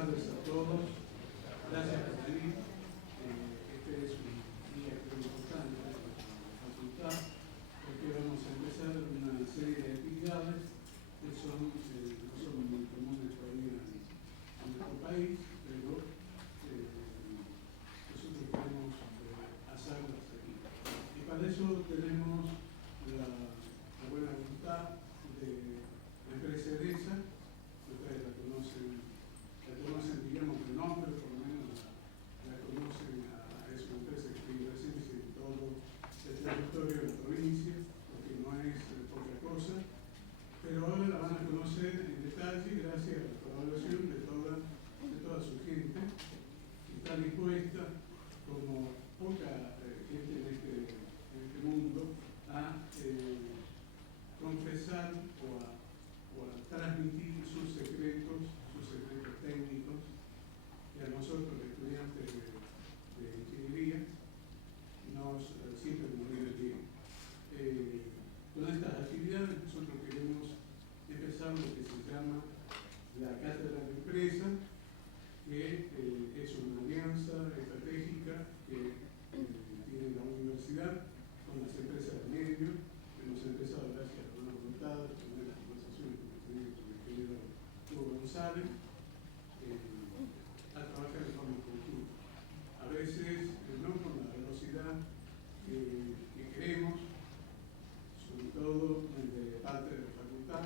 tardes a todos. Gracias por venir. Este es un día muy importante para la facultad, porque vamos a empezar una serie de actividades que no son muy comunes todavía en nuestro país, pero nosotros queremos hacerlas aquí. Y para eso tenemos la buena voluntad de la empresa EDESA. Ustedes la conocen, digamos, de nombre, por lo menos la conocen. Es una empresa que tiene presencia en todo el territorio de la provincia, porque no es poca cosa, pero ahora la van a conocer en detalle gracias a la colaboración de toda su gente, que está dispuesta, como poca gente en este mundo, a confesar o a transmitir sus secretos técnicos, que a nosotros, estudiantes de ingeniería, siempre nos viene bien. Con estas actividades nosotros queremos empezar lo que se llama la Cátedra de Empresa, que es una alianza estratégica que tiene la universidad con las empresas de medio. Hemos empezado gracias a una voluntad, a tener las conversaciones que hemos tenido con el ingeniero Hugo González, a trabajar de forma conjunta. A veces no con la velocidad que queremos, sobre todo de parte de la facultad.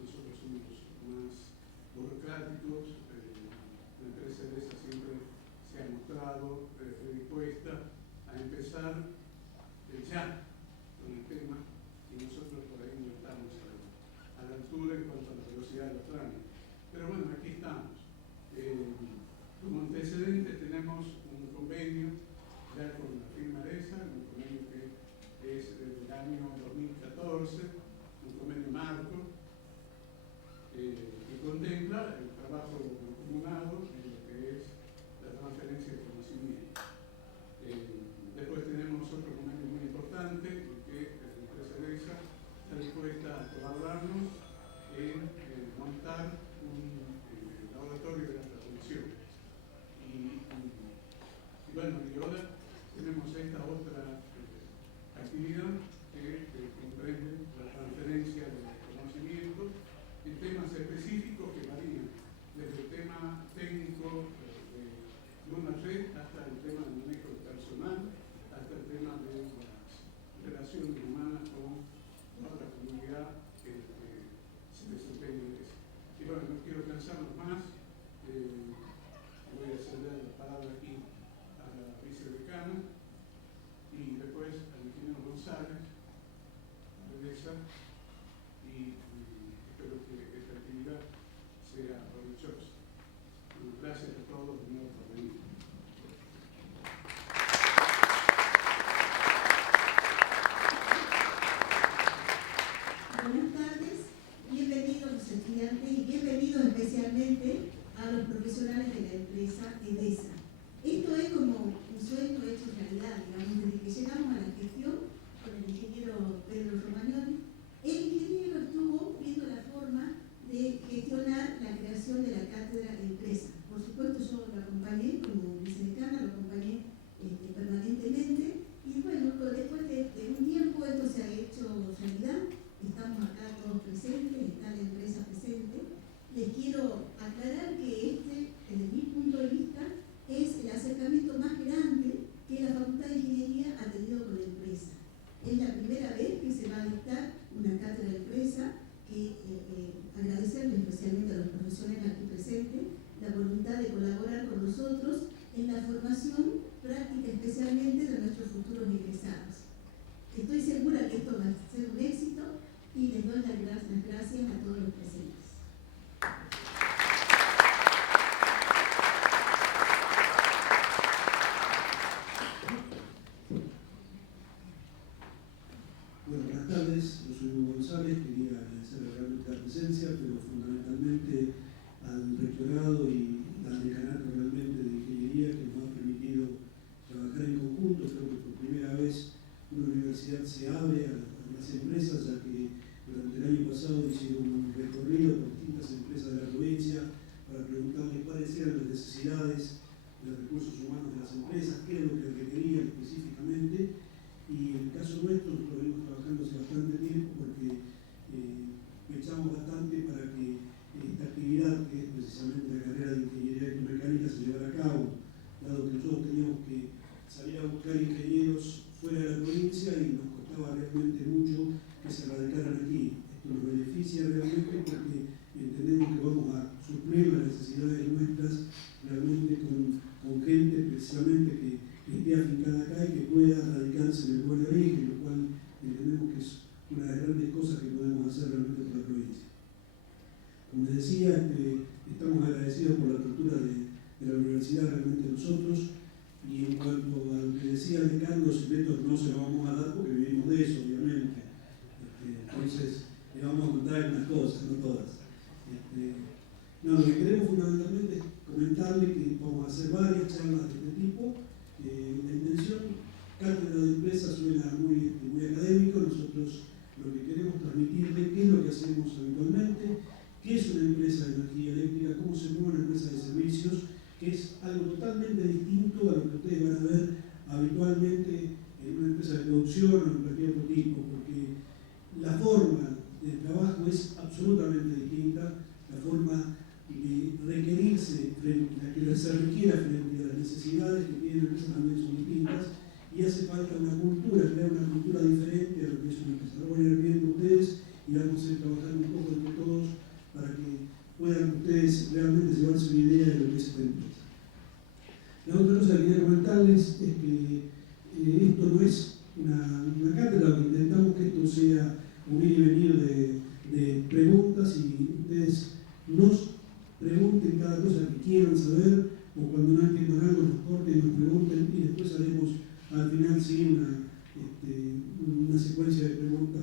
Nosotros somos más burocráticos. La empresa de esa siempre se ha mostrado predispuesta a empezar ya con el tema, y nosotros por ahí no estamos a la altura en cuanto a la velocidad de los trámites. Pero bueno, aquí estamos. Como antecedentes tenemos un convenio ya con la firma EDESA, un convenio que es del año 2014, un convenio marco, que contempla el trabajo mancomunado en lo que es la transferencia de conocimiento. Después tenemos otro convenio muy importante, que la empresa EDESA está dispuesta a colaborarnos en montar un laboratorio de alta tensión. Y bueno, y ahora tenemos esta otra actividad que comprende la transferencia de conocimientos en temas específicos que varían desde el tema técnico de una red hasta el tema del manejo personal, hasta el tema de las relaciones humanas con toda la comunidad que se desempeña en eso. Y bueno, no quiero cansarlos más. Voy a ceder la palabra aquí a la vicedecana y después al ingeniero González, a EDESA, y espero que esta actividad sea provechosa. Gracias a todos de nuevo por venir. Buenas tardes, bienvenidos los estudiantes y bienvenidos especialmente a los profesionales de la empresa EDESA. Esto es como un sueño hecho realidad, digamos, desde que llegamos a la gestión con el ingeniero Pedro Romagnoli. El ingeniero estuvo viendo la forma de gestionar la creación de la cátedra de empresa. Por supuesto, yo lo acompañé como vicedecana, lo acompañé permanentemente, y bueno, después de un tiempo esto se ha hecho realidad. Estamos acá todos presentes, está la empresa presente. Les quiero aclarar que desde mi punto de vista, es el acercamiento más grande que la Facultad de Ingeniería ha tenido con la empresa. Es la primera vez que se va a dictar una cátedra de empresa, que agradecerle especialmente a los profesores aquí presentes la voluntad de colaborar con nosotros en la formación práctica, especialmente de nuestros futuros egresados. Estoy segura que esto va a ser un éxito y les doy las gracias a todos los presentes. Bueno, buenas tardes, yo soy Hugo González, quería agradecer realmente la presencia, pero fundamentalmente al rectorado y al decanato realmente de ingeniería, que nos ha permitido trabajar en conjunto. Creo que por primera vez una universidad se abre a las empresas, ya que durante el año pasado hicieron un recorrido por distintas empresas de la provincia para preguntarles cuáles eran luchamos bastante para que esta actividad, que es precisamente la carrera de Ingeniería Electromecánica, se llevara a cabo, dado que nosotros teníamos que salir a buscar ingenieros fuera de la provincia y nos costaba realmente mucho que se radicaran aquí. Esto nos beneficia realmente porque entendemos que vamos a suplir las necesidades nuestras realmente con gente precisamente que esté afincada acá y que pueda radicarse en el lugar de origen, lo cual entendemos que es una de las grandes cosas que podemos hacer realmente por la provincia. Como les decía, estamos agradecidos por la apertura de la universidad realmente nosotros, y en cuanto a lo que decía el decano, los secretos no se los vamos a dar porque vivimos de eso, obviamente. Entonces, le vamos a contar algunas cosas, no todas. Lo que queremos fundamentalmente es comentarle que vamos a hacer varias charlas de este tipo. La intención, cátedra de empresa suena muy académico. Nosotros lo que queremos transmitirle qué es lo que hacemos habitualmente, qué es una empresa de energía eléctrica, cómo se mueve una empresa de servicios, que es algo totalmente distinto a lo que ustedes van a ver habitualmente en una empresa de producción o en cualquier otro tipo, porque la forma de trabajo es absolutamente distinta, la forma de requerirse, la que se requiera frente a las necesidades que tiene la empresa también son distintas, y hace falta una cultura, crear una cultura diferente a lo que es una empresa. Lo voy a ir viendo ustedes y vamos a ir trabajando un poco entre todos para que puedan ustedes realmente llevarse una idea de lo que es esta empresa. La otra cosa que quería comentarles es que esto no es una cátedra, lo que intentamos que esto sea un ir y venir de preguntas, y ustedes nos pregunten cada cosa que quieran saber, o cuando no entiendan algo nos corten y nos pregunten, y después haremos al final sí una secuencia de preguntas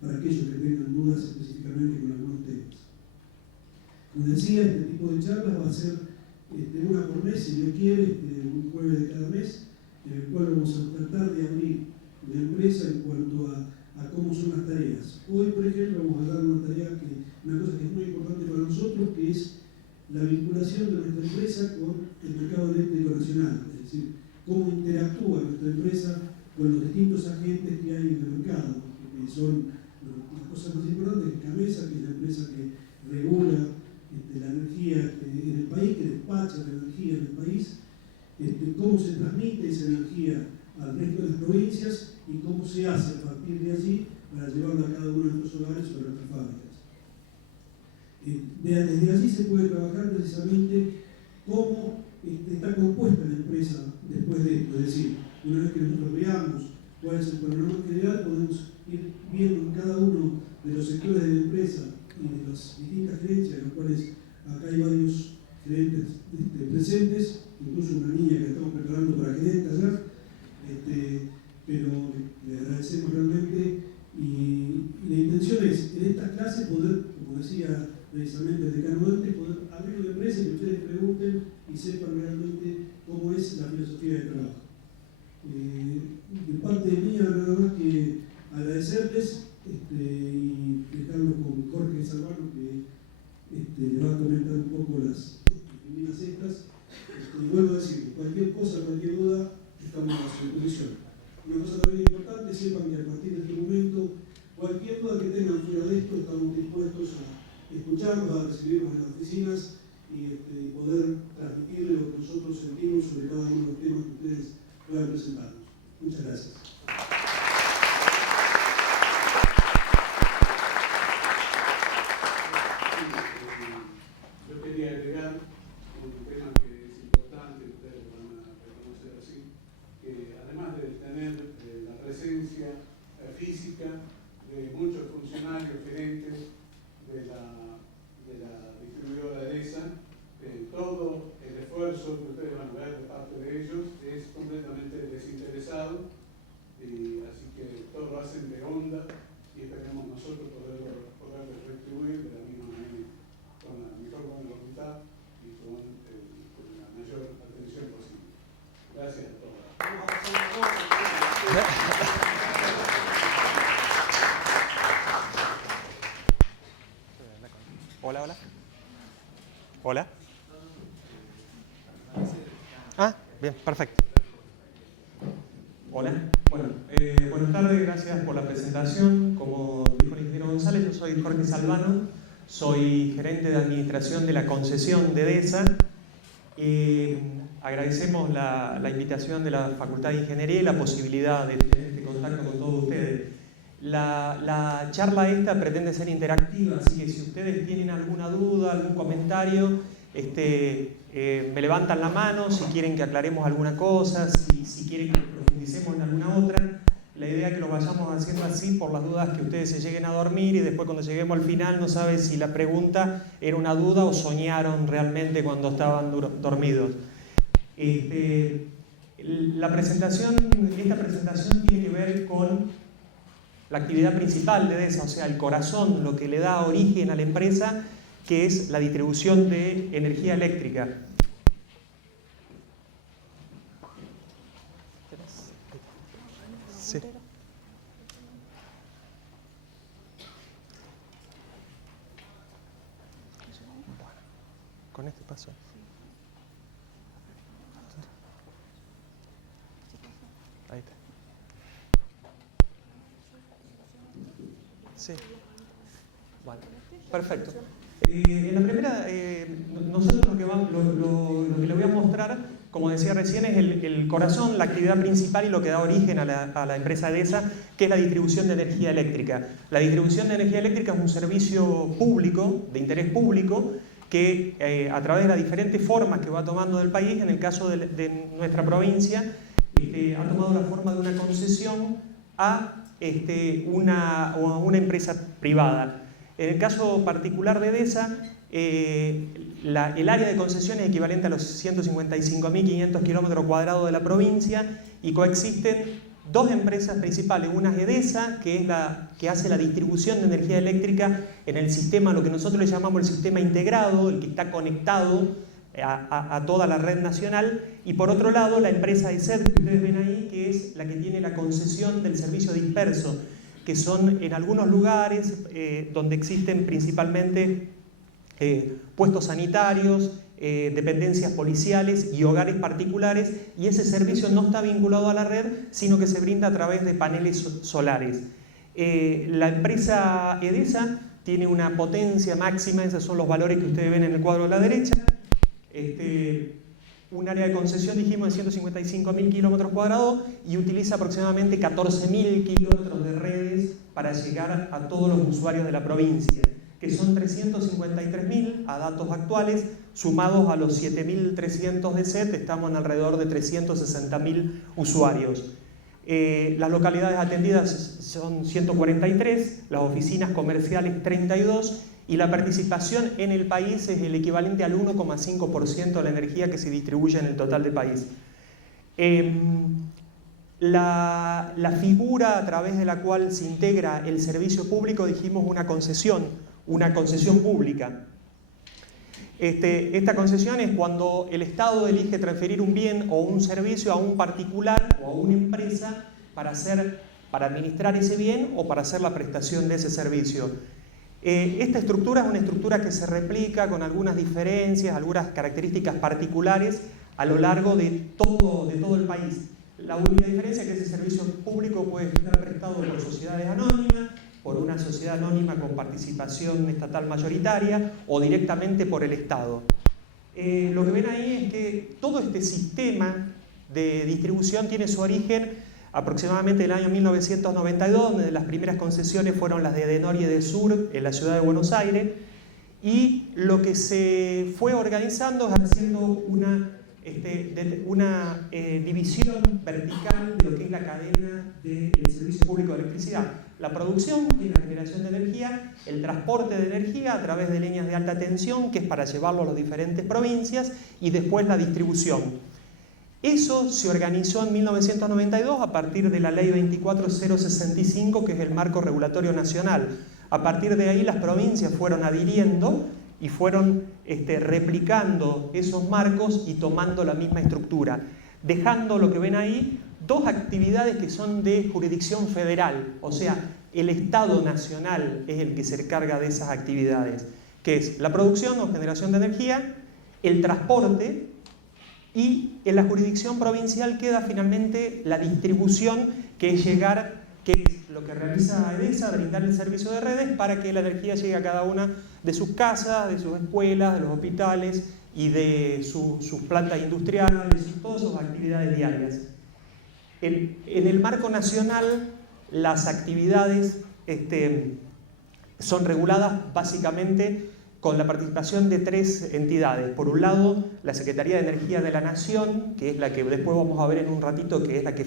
para aquellos que tengan dudas específicamente con algunos temas. Como decía, este tipo de charlas va a ser una por mes, si Dios quiere, un jueves de cada mes, en el cual vamos a tratar de abrir la empresa en cuanto a cómo son las tareas. Hoy, por ejemplo, vamos a dar una cosa que es muy importante para nosotros, que es la vinculación de nuestra empresa con el mercado eléctrico nacional, es decir, cómo interactúa nuestra empresa con los distintos agentes que hay en el mercado, que son las cosas más importantes, que CAMESA, que es la empresa que regula la energía en el país, que despacha la energía en el país, cómo se transmite esa energía al resto de las provincias y cómo se hace a partir de allí para llevarla a cada uno de nuestros hogares o de nuestras fábricas. Desde allí se puede trabajar precisamente cómo está compuesta la empresa después de esto, es decir, una vez que nosotros veamos cuál es el panorama general, podemos ir viendo en cada uno de los sectores de la empresa y de las distintas gerencias, de los cuales acá hay varios gerentes presentes, incluso una niña que estamos preparando para gerente allá, pero le agradecemos realmente, y la intención es en estas clases poder, como decía precisamente el decano antes, poder abrir una empresa y que ustedes pregunten y sepan realmente cómo es la filosofía de trabajo. De parte mía, nada más que agradecerles y dejarlo con Jorge Salvano, que le va a comentar un poco las primeras estas. Y vuelvo a decir, cualquier cosa, cualquier duda, estamos a su disposición. Una cosa también importante, sepan que a partir de este momento, cualquier duda que tengan fuera de esto, estamos dispuestos a escucharnos, a recibirnos en las oficinas y poder transmitirle lo que nosotros sentimos sobre cada uno de los temas que ustedes puedan presentarnos. Muchas gracias. Yo quería agregar un tema que es importante, ustedes lo van a reconocer así, que además de tener la presencia física de muchos funcionarios gerentes de la distribuidora EDESA, todo el esfuerzo que ustedes van a ver de parte de ellos es completamente desinteresado, y así que todo lo hacen de onda y esperemos nosotros poder retribuir de la misma manera, con la mejor buena voluntad y con la mayor atención posible. Gracias a todos. Hola, hola. Hola. Ah, bien, perfecto. Hola. Bueno, buenas tardes, gracias por la presentación. Como dijo el ingeniero González, yo soy Jorge Salvano, soy gerente de administración de la concesión de EDESA. Agradecemos la invitación de la Facultad de Ingeniería y la posibilidad de tener este contacto con todos ustedes. La charla esta pretende ser interactiva, así que si ustedes tienen alguna duda, algún comentario, me levantan la mano si quieren que aclaremos alguna cosa, si quieren que profundicemos en alguna otra. La idea es que lo vayamos haciendo así por las dudas que ustedes se lleguen a dormir y después cuando lleguemos al final no saben si la pregunta era una duda o soñaron realmente cuando estaban dormidos. Esta presentación tiene que ver con la actividad principal de EDESA, o sea, el corazón, lo que le da origen a la empresa, que es la distribución de energía eléctrica. Sí. Con este paso. Ahí está. Sí. Vale. Perfecto. En la primera, nosotros lo que le voy a mostrar, como decía recién, es el corazón, la actividad principal y lo que da origen a la empresa EDESA, que es la distribución de energía eléctrica. La distribución de energía eléctrica es un servicio público, de interés público, que a través de las diferentes formas que va tomando del país, en el caso de nuestra provincia, ha tomado la forma de una concesión a una empresa privada. En el caso particular de EDESA, el área de concesión es equivalente a los 155.500 kilómetros cuadrados de la provincia y coexisten dos empresas principales. Una es EDESA, que es la que hace la distribución de energía eléctrica en el sistema, lo que nosotros le llamamos el sistema integrado, el que está conectado a toda la red nacional, y por otro lado la empresa ESED que ustedes ven ahí, que es la que tiene la concesión del servicio disperso, que son en algunos lugares donde existen principalmente puestos sanitarios, dependencias policiales y hogares particulares, y ese servicio no está vinculado a la red, sino que se brinda a través de paneles solares. La empresa EDESA tiene una potencia máxima, esos son los valores que ustedes ven en el cuadro de la derecha. Un área de concesión, dijimos, de 155.000 kilómetros cuadrados y utiliza aproximadamente 14.000 kilómetros de redes para llegar a todos los usuarios de la provincia, que son 353.000 a datos actuales, sumados a los 7.300 de SET, estamos en alrededor de 360.000 usuarios. Las localidades atendidas son 143, las oficinas comerciales 32, y la participación en el país es el equivalente al 1,5% de la energía que se distribuye en el total del país. La figura a través de la cual se integra el servicio público, dijimos una concesión pública. Esta concesión es cuando el Estado elige transferir un bien o un servicio a un particular o a una empresa para administrar ese bien o para hacer la prestación de ese servicio. Esta estructura es una estructura que se replica con algunas diferencias, algunas características particulares a lo largo de todo el país. La única diferencia es que ese servicio público puede estar prestado por sociedades anónimas, por una sociedad anónima con participación estatal mayoritaria o directamente por el Estado. Lo que ven ahí es que todo este sistema de distribución tiene su origen aproximadamente en el año 1992, donde las primeras concesiones fueron las de Edenor y Edesur en la ciudad de Buenos Aires, y lo que se fue organizando es haciendo una división vertical de lo que es la cadena del servicio público de electricidad. La producción, que es la generación de energía, el transporte de energía a través de líneas de alta tensión, que es para llevarlo a las diferentes provincias, y después la distribución. Eso se organizó en 1992 a partir de la Ley 24065, que es el marco regulatorio nacional. A partir de ahí las provincias fueron adhiriendo y fueron replicando esos marcos y tomando la misma estructura, dejando lo que ven ahí dos actividades que son de jurisdicción federal, o sea, el Estado nacional es el que se encarga de esas actividades, que es la producción o generación de energía, el transporte y en la jurisdicción provincial queda finalmente la distribución, que es lo que realiza EDESA, brindar el servicio de redes para que la energía llegue a cada una de sus casas, de sus escuelas, de los hospitales y de sus plantas industriales, todas sus actividades diarias. En el marco nacional, las actividades son reguladas básicamente con la participación de 3 entidades. Por un lado, la Secretaría de Energía de la Nación, que es la que después vamos a ver en un ratito, que es la que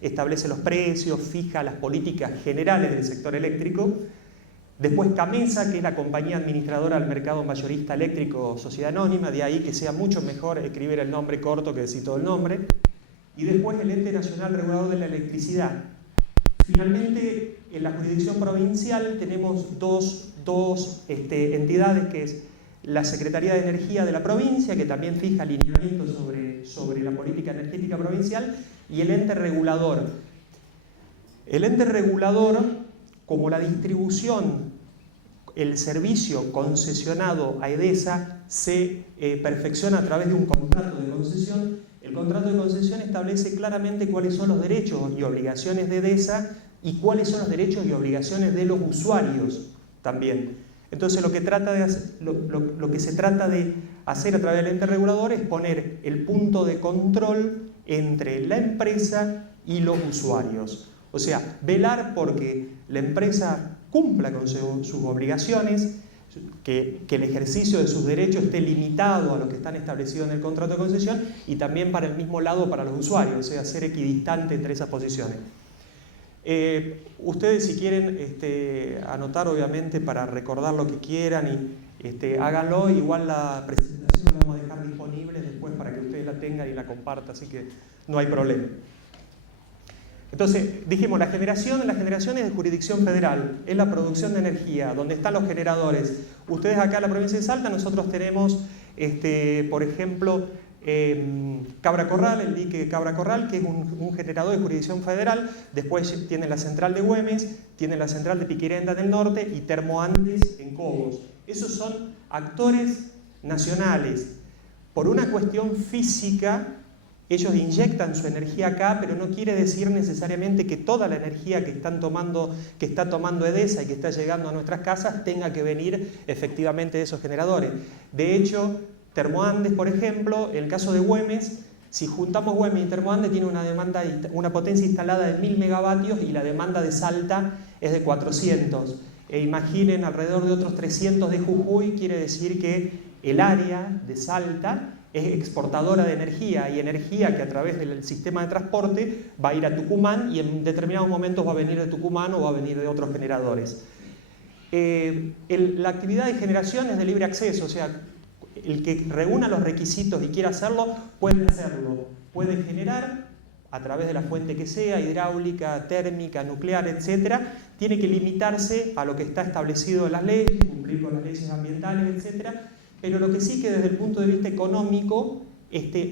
establece los precios, fija las políticas generales del sector eléctrico. Después CAMESA, que es la compañía administradora del mercado mayorista eléctrico, sociedad anónima, de ahí que sea mucho mejor escribir el nombre corto que decir todo el nombre. Y después el Ente Nacional Regulador de la Electricidad. Finalmente, en la jurisdicción provincial tenemos dos entidades, que es la Secretaría de Energía de la provincia, que también fija lineamientos sobre la política energética provincial, y el ente regulador. El ente regulador, como la distribución, el servicio concesionado a EDESA se perfecciona a través de un contrato de concesión. El contrato de concesión establece claramente cuáles son los derechos y obligaciones de EDESA y cuáles son los derechos y obligaciones de los usuarios también. Entonces lo que se trata de hacer a través del ente regulador es poner el punto de control entre la empresa y los usuarios. O sea, velar porque la empresa cumpla con sus obligaciones, que el ejercicio de sus derechos esté limitado a lo que están establecidos en el contrato de concesión, y también para el mismo lado para los usuarios, o sea, ser equidistante entre esas posiciones. Ustedes, si quieren anotar, obviamente, para recordar lo que quieran, háganlo. Igual la presentación la vamos a dejar disponible después para que ustedes la tengan y la compartan, así que no hay problema. Entonces, dijimos, la generación es de jurisdicción federal, es la producción de energía, donde están los generadores. Ustedes acá en la provincia de Salta, nosotros tenemos, por ejemplo, Cabra Corral, el dique Cabra Corral, que es un generador de jurisdicción federal. Después tienen la central de Güemes, tienen la central de Piquirenda en el norte y Termoandes en Cobos. Esos son actores nacionales. Por una cuestión física, ellos inyectan su energía acá, pero no quiere decir necesariamente que toda la energía que está tomando EDESA y que está llegando a nuestras casas tenga que venir efectivamente de esos generadores. De hecho, Termoandes, por ejemplo, en el caso de Güemes, si juntamos Güemes y Termoandes, tiene una potencia instalada de 1000 megavatios y la demanda de Salta es de 400. Imaginen alrededor de otros 300 de Jujuy, quiere decir que el área de Salta es exportadora de energía, y energía que a través del sistema de transporte va a ir a Tucumán y en determinados momentos va a venir de Tucumán o va a venir de otros generadores. La actividad de generación es de libre acceso, o sea, el que reúna los requisitos y quiera hacerlo, puede hacerlo. Puede generar a través de la fuente que sea, hidráulica, térmica, nuclear, etc. Tiene que limitarse a lo que está establecido en las leyes, cumplir con las leyes ambientales, etc. Pero lo que sí que desde el punto de vista económico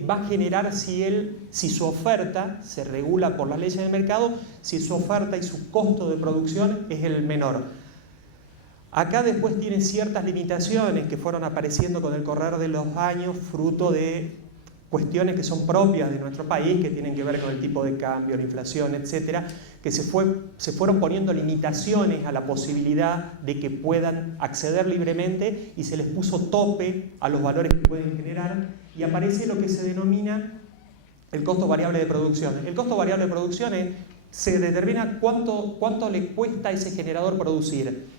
va a generar si su oferta se regula por las leyes del mercado, si su oferta y su costo de producción es el menor. Acá después tiene ciertas limitaciones que fueron apareciendo con el correr de los años, fruto de cuestiones que son propias de nuestro país, que tienen que ver con el tipo de cambio, la inflación, etcétera, que se fueron poniendo limitaciones a la posibilidad de que puedan acceder libremente y se les puso tope a los valores que pueden generar, y aparece lo que se denomina el costo variable de producción. El costo variable de producción se determina cuánto le cuesta a ese generador producir.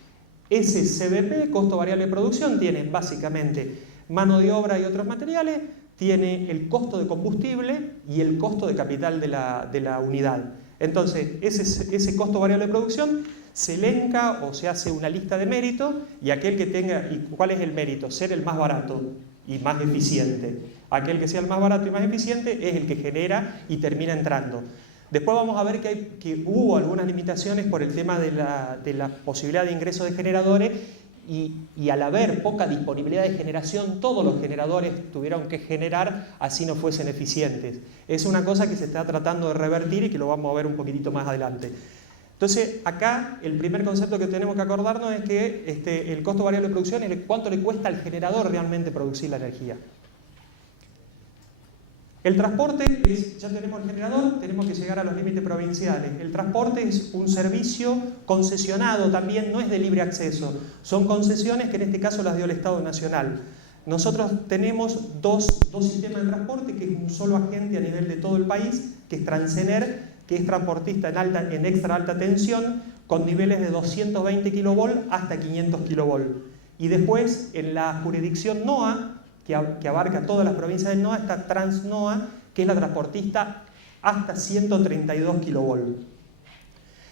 Ese CVP, costo variable de producción, tiene básicamente mano de obra y otros materiales, tiene el costo de combustible y el costo de capital de la unidad. Entonces, ese costo variable de producción se elenca o se hace una lista de méritos, y aquel que tenga, ¿y cuál es el mérito? Ser el más barato y más eficiente. Aquel que sea el más barato y más eficiente es el que genera y termina entrando. Después vamos a ver que hubo algunas limitaciones por el tema de la posibilidad de ingreso de generadores, y al haber poca disponibilidad de generación, todos los generadores tuvieron que generar, así no fuesen eficientes. Es una cosa que se está tratando de revertir y que lo vamos a ver un poquitito más adelante. Entonces, acá el primer concepto que tenemos que acordarnos es que el costo variable de producción es cuánto le cuesta al generador realmente producir la energía. El transporte es, ya tenemos el generador, tenemos que llegar a los límites provinciales. El transporte es un servicio concesionado también, no es de libre acceso. Son concesiones que en este caso las dio el Estado Nacional. Nosotros tenemos dos sistemas de transporte, que es un solo agente a nivel de todo el país, que es Transener, que es transportista en extra alta tensión, con niveles de 220 kV hasta 500 kV. Y después, en la jurisdicción NOA, que abarca todas las provincias del NOA, está Transnoa, que es la transportista hasta 132 kV.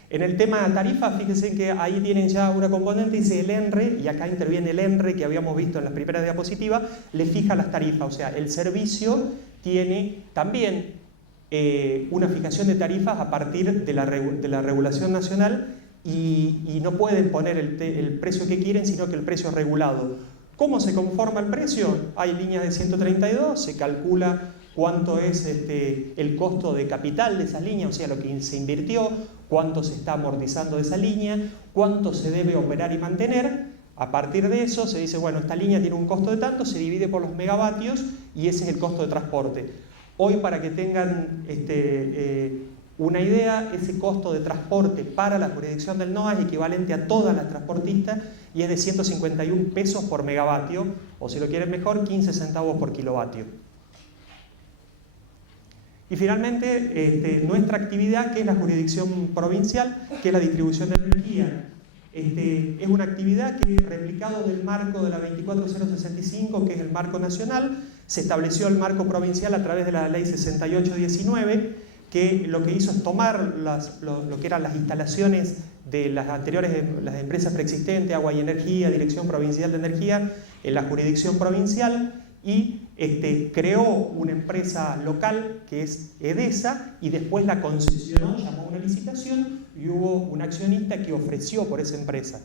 En el tema de tarifa, fíjense que ahí tienen ya una componente, dice el ENRE, y acá interviene el ENRE que habíamos visto en las primeras diapositivas, le fija las tarifas, o sea, el servicio tiene también una fijación de tarifas a partir de la regulación nacional y no pueden poner el precio que quieren, sino que el precio es regulado. ¿Cómo se conforma el precio? Hay líneas de 132, se calcula cuánto es el costo de capital de esa línea, o sea, lo que se invirtió, cuánto se está amortizando de esa línea, cuánto se debe operar y mantener. A partir de eso se dice, bueno, esta línea tiene un costo de tanto, se divide por los megavatios y ese es el costo de transporte. Hoy, para que tengan una idea, ese costo de transporte para la jurisdicción del NOA es equivalente a todas las transportistas y es de 151 pesos por megavatio, o si lo quieren mejor, 15 centavos por kilovatio. Y finalmente, nuestra actividad, que es la jurisdicción provincial, que es la distribución de energía. Es una actividad que, replicado del marco de la 24065, que es el marco nacional, se estableció el marco provincial a través de la ley 6819, que lo que hizo es tomar lo que eran las instalaciones de las anteriores, las empresas preexistentes, Agua y Energía, Dirección Provincial de Energía, en la jurisdicción provincial, y creó una empresa local que es EDESA y después la concesionó, llamó a una licitación y hubo un accionista que ofreció por esa empresa.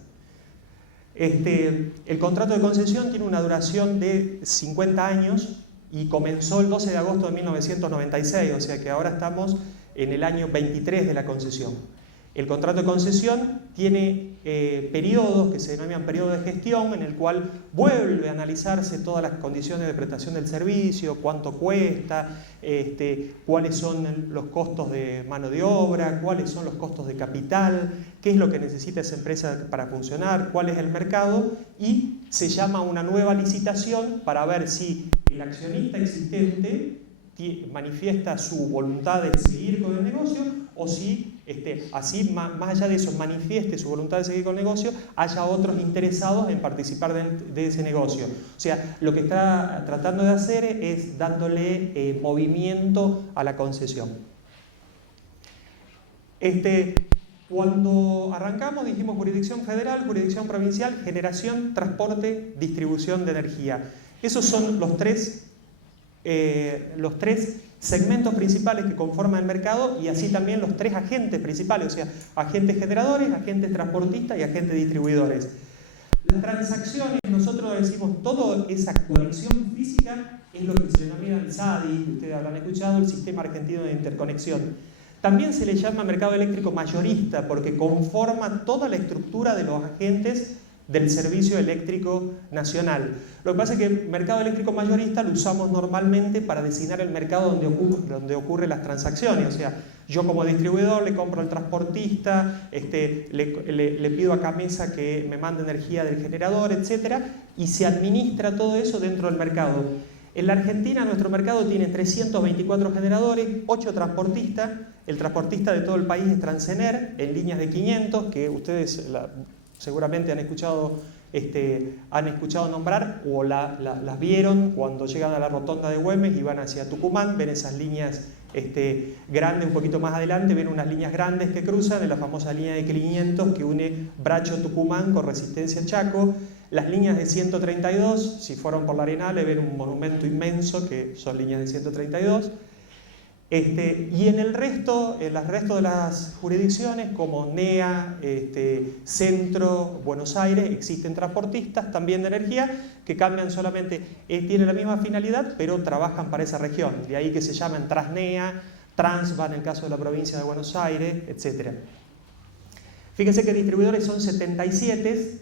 El contrato de concesión tiene una duración de 50 años y comenzó el 12 de agosto de 1996, o sea que ahora estamos en el año 23 de la concesión. El contrato de concesión tiene periodos que se denominan periodo de gestión, en el cual vuelve a analizarse todas las condiciones de prestación del servicio, cuánto cuesta, cuáles son los costos de mano de obra, cuáles son los costos de capital, qué es lo que necesita esa empresa para funcionar, cuál es el mercado, y se llama una nueva licitación para ver si el accionista existente manifiesta su voluntad de seguir con el negocio o si, así más allá de eso, manifieste su voluntad de seguir con el negocio, haya otros interesados en participar de ese negocio. O sea, lo que está tratando de hacer es dándole movimiento a la concesión. Cuando arrancamos dijimos jurisdicción federal, jurisdicción provincial, generación, transporte, distribución de energía. Esos son los tres segmentos principales que conforman el mercado y así también los tres agentes principales, o sea, agentes generadores, agentes transportistas y agentes distribuidores. Las transacciones, nosotros decimos, toda esa conexión física es lo que se denomina el SADI, que ustedes habrán escuchado, el Sistema Argentino de Interconexión. También se le llama mercado eléctrico mayorista porque conforma toda la estructura de los agentes del servicio eléctrico nacional. Lo que pasa es que el mercado eléctrico mayorista lo usamos normalmente para designar el mercado donde ocurren las transacciones. O sea, yo como distribuidor le compro al transportista, le pido a Camesa que me mande energía del generador, etc. Y se administra todo eso dentro del mercado. En la Argentina nuestro mercado tiene 324 generadores, 8 transportistas. El transportista de todo el país es Transener, en líneas de 500, que ustedes seguramente han escuchado nombrar o las vieron cuando llegan a la rotonda de Güemes y van hacia Tucumán, ven esas líneas grandes, un poquito más adelante ven unas líneas grandes que cruzan, en la famosa línea de 500 que une Bracho-Tucumán con Resistencia Chaco. Las líneas de 132, si fueron por la Arenal, ven un monumento inmenso que son líneas de 132. Y en el resto de las jurisdicciones, como NEA, Centro, Buenos Aires, existen transportistas también de energía que cambian solamente, tienen la misma finalidad, pero trabajan para esa región. De ahí que se llaman Transnea, Transva en el caso de la provincia de Buenos Aires, etc. Fíjense que distribuidores son 77,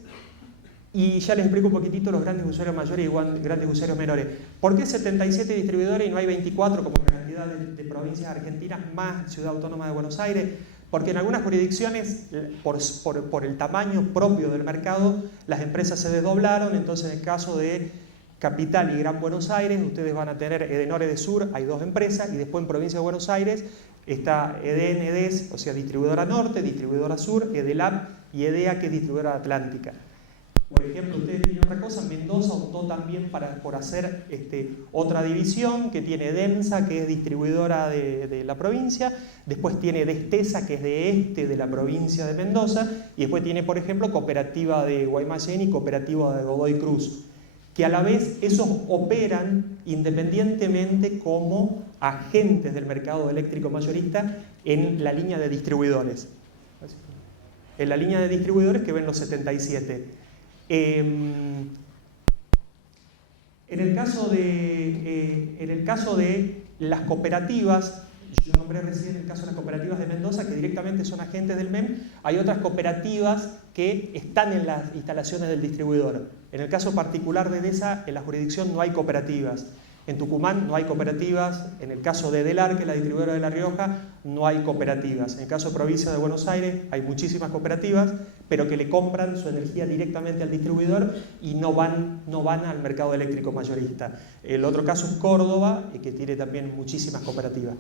Y ya les explico un poquitito los grandes usuarios mayores y grandes usuarios menores. ¿Por qué 77 distribuidores y no hay 24 como la cantidad de provincias argentinas más Ciudad Autónoma de Buenos Aires? Porque en algunas jurisdicciones, por el tamaño propio del mercado, las empresas se desdoblaron. Entonces, en el caso de Capital y Gran Buenos Aires, ustedes van a tener Edenor, Edesur, hay 2 empresas, y después en Provincia de Buenos Aires está Eden, Edes, o sea, distribuidora Norte, distribuidora Sur, Edelab y Edea, que es distribuidora Atlántica. Por ejemplo, ustedes tienen otra cosa, Mendoza optó también por hacer otra división que tiene Demsa, que es distribuidora de la provincia, después tiene Destesa, que es de la provincia de Mendoza, y después tiene, por ejemplo, Cooperativa de Guaymallén y Cooperativa de Godoy Cruz, que a la vez esos operan independientemente como agentes del mercado eléctrico mayorista en la línea de distribuidores. En la línea de distribuidores que ven los 77. En el caso de las cooperativas, yo nombré recién el caso de las cooperativas de Mendoza, que directamente son agentes del MEM, hay otras cooperativas que están en las instalaciones del distribuidor. En el caso particular de Edesa, en la jurisdicción no hay cooperativas. En Tucumán no hay cooperativas, en el caso de Delar, que es la distribuidora de La Rioja, no hay cooperativas. En el caso de Provincia de Buenos Aires hay muchísimas cooperativas, pero que le compran su energía directamente al distribuidor y no van al mercado eléctrico mayorista. El otro caso es Córdoba, que tiene también muchísimas cooperativas.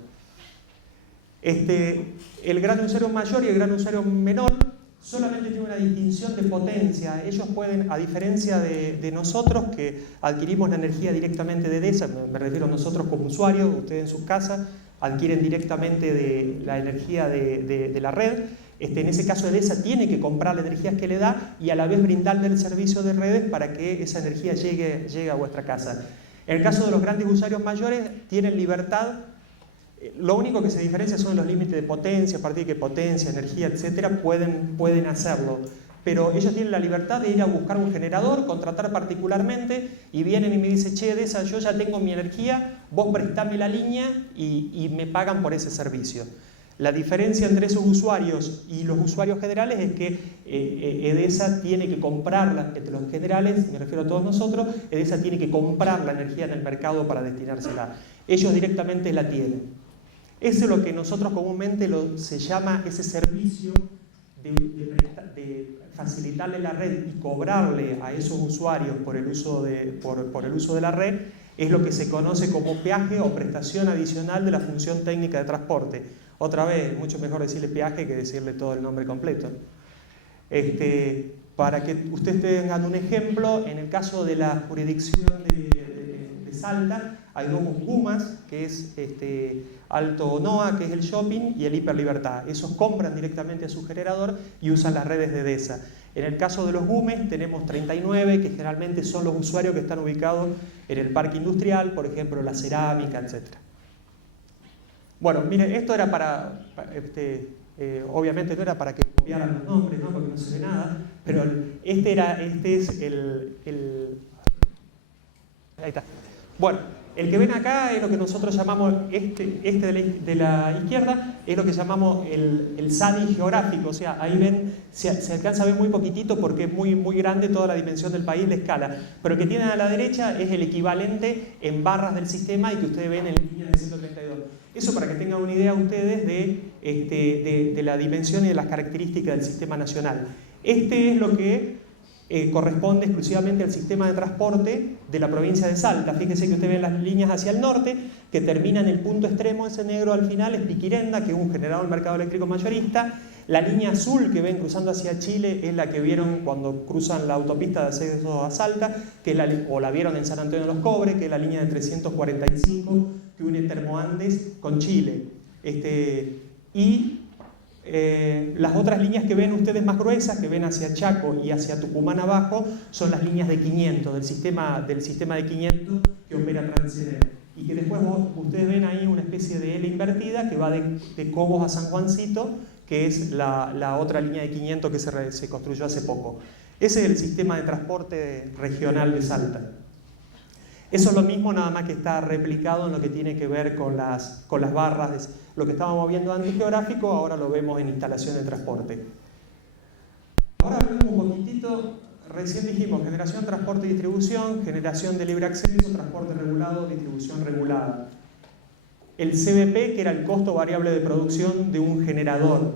El gran usuario mayor y el gran usuario menor solamente tiene una distinción de potencia. Ellos pueden, a diferencia de nosotros que adquirimos la energía directamente de Edesa, me refiero a nosotros como usuarios, ustedes en sus casas adquieren directamente de la energía de la red. En ese caso Edesa tiene que comprar la energía que le da y a la vez brindarle el servicio de redes para que esa energía llegue a vuestra casa. En el caso de los grandes usuarios mayores tienen libertad. Lo único que se diferencia son los límites de potencia, a partir de que potencia, energía, etcétera, pueden hacerlo. Pero ellos tienen la libertad de ir a buscar un generador, contratar particularmente, y vienen y me dicen, che, Edesa, yo ya tengo mi energía, vos prestame la línea y me pagan por ese servicio. La diferencia entre esos usuarios y los usuarios generales es que Edesa tiene que comprarla, entre los generales, me refiero a todos nosotros, Edesa tiene que comprar la energía en el mercado para destinársela. Ellos directamente la tienen. Eso es lo que nosotros comúnmente se llama ese servicio de facilitarle la red y cobrarle a esos usuarios por el uso de la red, es lo que se conoce como peaje o prestación adicional de la función técnica de transporte. Otra vez, mucho mejor decirle peaje que decirle todo el nombre completo. Para que ustedes tengan un ejemplo, en el caso de la jurisdicción de Salta, hay 2 UMAS, que es Alto Noa, que es el shopping, y el Hiper Libertad. Esos compran directamente a su generador y usan las redes de Edesa. En el caso de los GUMES tenemos 39, que generalmente son los usuarios que están ubicados en el parque industrial, por ejemplo, la cerámica, etc. Bueno, mire, esto era para... obviamente no era para que copiaran los nombres, ¿no? Porque no se ve nada, pero este es el... Ahí está. Bueno, el que ven acá es lo que nosotros llamamos, de la izquierda, es lo que llamamos el SADI geográfico. O sea, ahí ven, se alcanza a ver muy poquitito porque es muy, muy grande toda la dimensión del país, la escala. Pero el que tienen a la derecha es el equivalente en barras del sistema y que ustedes ven en línea de 132. Eso para que tengan una idea ustedes de la dimensión y de las características del sistema nacional. Es lo que corresponde exclusivamente al sistema de transporte de la provincia de Salta. Fíjense que ustedes ven las líneas hacia el norte, que terminan en el punto extremo, ese negro al final es Piquirenda, que es un generador del mercado eléctrico mayorista. La línea azul que ven cruzando hacia Chile es la que vieron cuando cruzan la autopista de acceso a Salta, o la vieron en San Antonio de los Cobres, que es la línea de 345 que une Termoandes con Chile. Las otras líneas que ven ustedes más gruesas, que ven hacia Chaco y hacia Tucumán abajo, son las líneas de 500, del sistema de 500 que opera Transener. Y que después ustedes ven ahí una especie de L invertida que va de Cobos a San Juancito, que es la otra línea de 500 que se construyó hace poco. Ese es el sistema de transporte regional de Salta. Eso es lo mismo, nada más que está replicado en lo que tiene que ver con las barras. Lo que estábamos viendo antes geográfico, ahora lo vemos en instalación de transporte. Ahora hablemos un poquitito, recién dijimos generación, transporte y distribución, generación de libre acceso, transporte regulado, distribución regulada. El CVP, que era el costo variable de producción de un generador.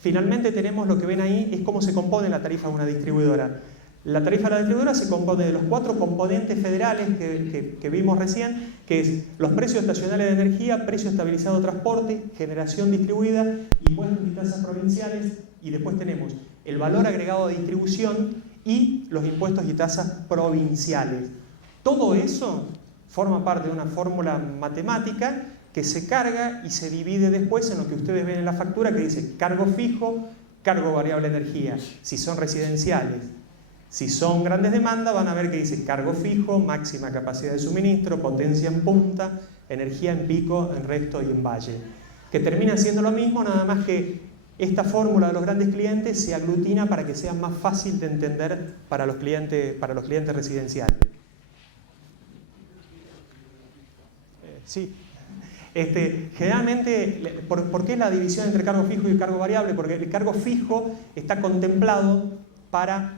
Finalmente tenemos lo que ven ahí, es cómo se compone la tarifa de una distribuidora. La tarifa de la distribuidora se compone de los 4 componentes federales que vimos recién, que es los precios estacionales de energía, precio estabilizado de transporte, generación distribuida, impuestos y tasas provinciales, y después tenemos el valor agregado de distribución y los impuestos y tasas provinciales. Todo eso forma parte de una fórmula matemática que se carga y se divide después en lo que ustedes ven en la factura, que dice cargo fijo, cargo variable energía, si son residenciales. Si son grandes demandas, van a ver que dice cargo fijo, máxima capacidad de suministro, potencia en punta, energía en pico, en resto y en valle. Que termina siendo lo mismo, nada más que esta fórmula de los grandes clientes se aglutina para que sea más fácil de entender para los clientes residenciales. Sí. Generalmente, ¿por qué la división entre cargo fijo y cargo variable? Porque el cargo fijo está contemplado para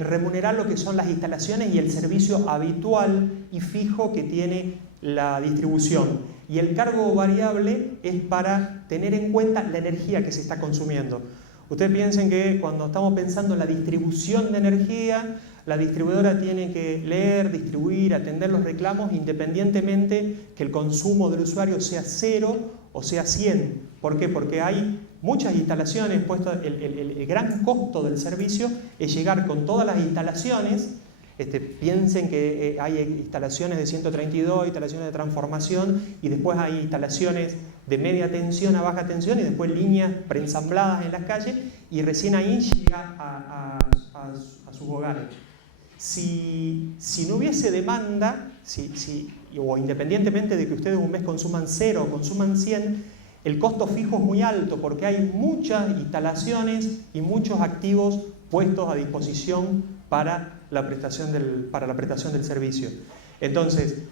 remunerar lo que son las instalaciones y el servicio habitual y fijo que tiene la distribución. Y el cargo variable es para tener en cuenta la energía que se está consumiendo. Ustedes piensen que cuando estamos pensando en la distribución de energía, la distribuidora tiene que leer, distribuir, atender los reclamos independientemente que el consumo del usuario sea 0 o sea 100. ¿Por qué? Porque hay muchas instalaciones puestas, el gran costo del servicio es llegar con todas las instalaciones. Piensen que hay instalaciones de 132, instalaciones de transformación y después hay instalaciones de media tensión a baja tensión y después líneas preensambladas en las calles y recién ahí llega a sus hogares. Si no hubiese demanda, o independientemente de que ustedes un mes consuman 0 o consuman 100, el costo fijo es muy alto porque hay muchas instalaciones y muchos activos puestos a disposición para la prestación del servicio. Entonces,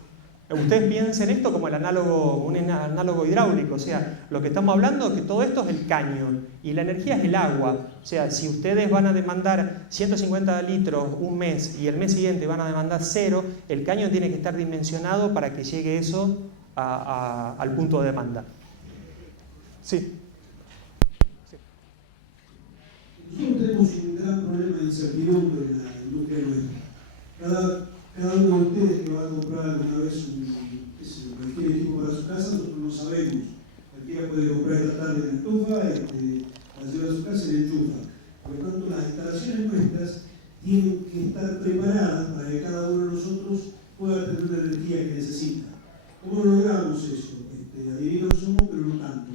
ustedes piensen esto como un análogo hidráulico, o sea, lo que estamos hablando es que todo esto es el caño y la energía es el agua. O sea, si ustedes van a demandar 150 litros un mes y el mes siguiente van a demandar 0, el caño tiene que estar dimensionado para que llegue eso al punto de demanda. Sí. Nosotros tenemos un gran problema de incertidumbre en la industria nuestra. Cada uno de ustedes que va a comprar alguna vez cualquier equipo para su casa, nosotros no sabemos. Cualquiera puede comprar esta tarde una estufa, la lleva a su casa y la enchufa. Por lo tanto, las instalaciones nuestras tienen que estar preparadas para que cada uno de nosotros pueda tener la energía que necesita. ¿Cómo logramos eso? Adivinos somos, pero no tanto.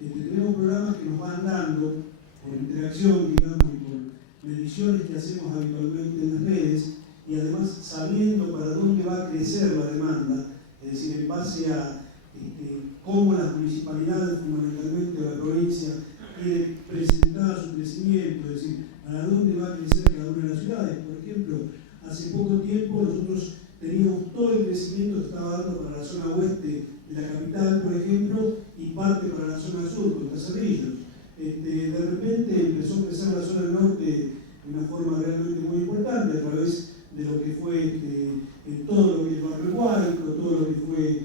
Tenemos programas que nos van dando por interacción, digamos, y por mediciones que hacemos habitualmente en las redes, y además sabiendo para dónde va a crecer la demanda, es decir, en base a cómo las municipalidades, fundamentalmente la provincia, quieren presentar su crecimiento, es decir, para dónde va a crecer cada una de las ciudades. Por ejemplo, hace poco tiempo nosotros teníamos todo el crecimiento que estaba dando para la zona oeste de la capital, por ejemplo, y parte para la zona sur, con Cerrillos. De repente empezó a crecer la zona norte de una forma realmente muy importante a través de lo que fue todo lo que es Barrio Guárico, todo lo que fue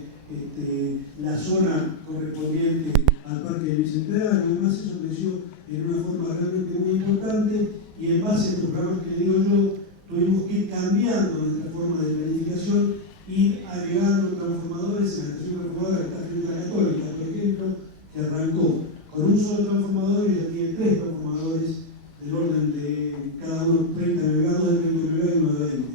la zona correspondiente al Parque del Bicentenario. Además, eso creció en una forma realmente muy importante y en base a estos programas que le digo yo, tuvimos que ir cambiando nuestra forma de planificación y agregando transformadores en la estación transformadora que está frente a la Católica, por ejemplo, que arrancó con un solo transformador y ya tiene 3 transformadores del orden de cada uno 30 megavatios, de 30 megavatios y uno de 20.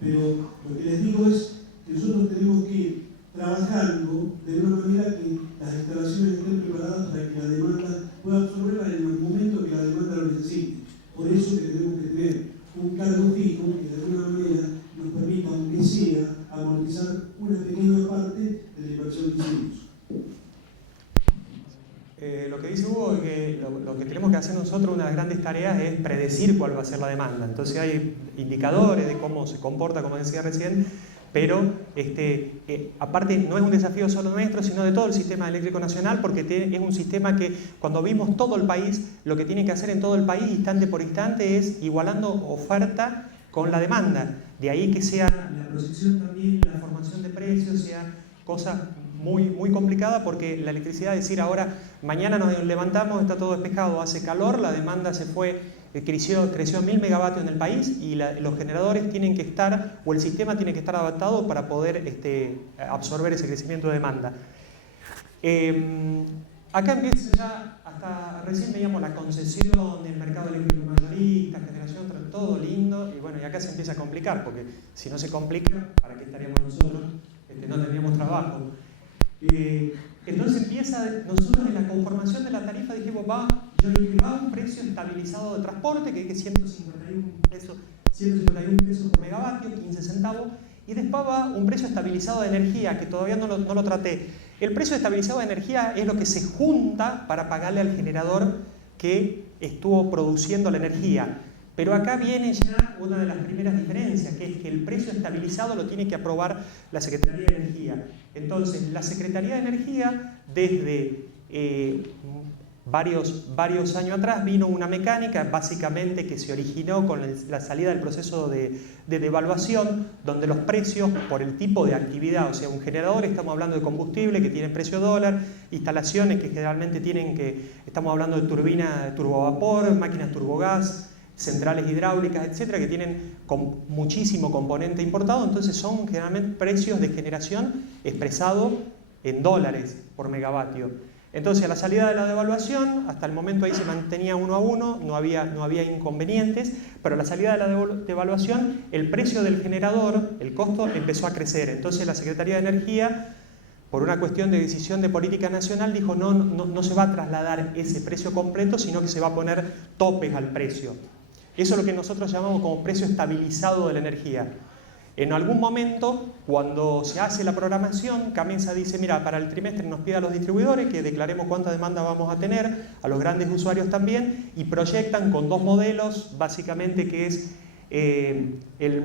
Pero lo que les digo es que nosotros tenemos que ir trabajando de una manera que las instalaciones estén preparadas para que la demanda pueda absorberla en el momento que la demanda lo necesite. Por eso que tenemos que tener un cargo fijo que de alguna manera nos permita, aunque sea, amortizar una pequeña parte de la inversión que hicimos. Lo que dice Hugo es que lo que tenemos que hacer nosotros, una de las grandes tareas, es predecir cuál va a ser la demanda. Entonces hay indicadores de cómo se comporta, como decía recién, pero aparte no es un desafío solo nuestro, sino de todo el sistema eléctrico nacional, porque es un sistema que cuando vimos todo el país, lo que tiene que hacer en todo el país, instante por instante, es igualando oferta con la demanda. De ahí que sea la proyección también, la formación de precios, sea cosa muy, muy complicada, porque la electricidad, es decir, ahora, mañana nos levantamos, está todo despejado, hace calor, la demanda se fue, creció a 1000 megavatios en el país y los generadores tienen que estar, o el sistema tiene que estar adaptado para poder absorber ese crecimiento de demanda. Acá empieza ya, hasta recién veíamos la concesión del mercado eléctrico mayorista, generación, todo lindo, y bueno, y acá se empieza a complicar, porque si no se complica, ¿para qué estaríamos nosotros? No tendríamos trabajo. Entonces nosotros en la conformación de la tarifa dijimos, va un precio estabilizado de transporte, que es 151 pesos por megavatio, 15 centavos, y después va un precio estabilizado de energía, que todavía no lo traté. El precio estabilizado de energía es lo que se junta para pagarle al generador que estuvo produciendo la energía. Pero acá viene ya una de las primeras diferencias, que es que el precio estabilizado lo tiene que aprobar la Secretaría de Energía. Entonces, la Secretaría de Energía, desde varios años atrás, vino una mecánica básicamente que se originó con la salida del proceso de devaluación, donde los precios por el tipo de actividad, o sea, un generador, estamos hablando de combustible que tiene precio dólar, instalaciones que generalmente estamos hablando de turbinas turbovapor, máquinas turbogás, centrales hidráulicas, etcétera, que tienen muchísimo componente importado, entonces son generalmente precios de generación expresados en dólares por megavatio. Entonces, a la salida de la devaluación, hasta el momento ahí se mantenía 1 a 1, no había inconvenientes, pero a la salida de la devaluación, el precio del generador, el costo, empezó a crecer. Entonces, la Secretaría de Energía, por una cuestión de decisión de política nacional, dijo no se va a trasladar ese precio completo, sino que se va a poner topes al precio. Eso es lo que nosotros llamamos como precio estabilizado de la energía. En algún momento, cuando se hace la programación, Camensa dice, mira, para el trimestre nos pide a los distribuidores que declaremos cuánta demanda vamos a tener, a los grandes usuarios también, y proyectan con 2 modelos, básicamente, que es el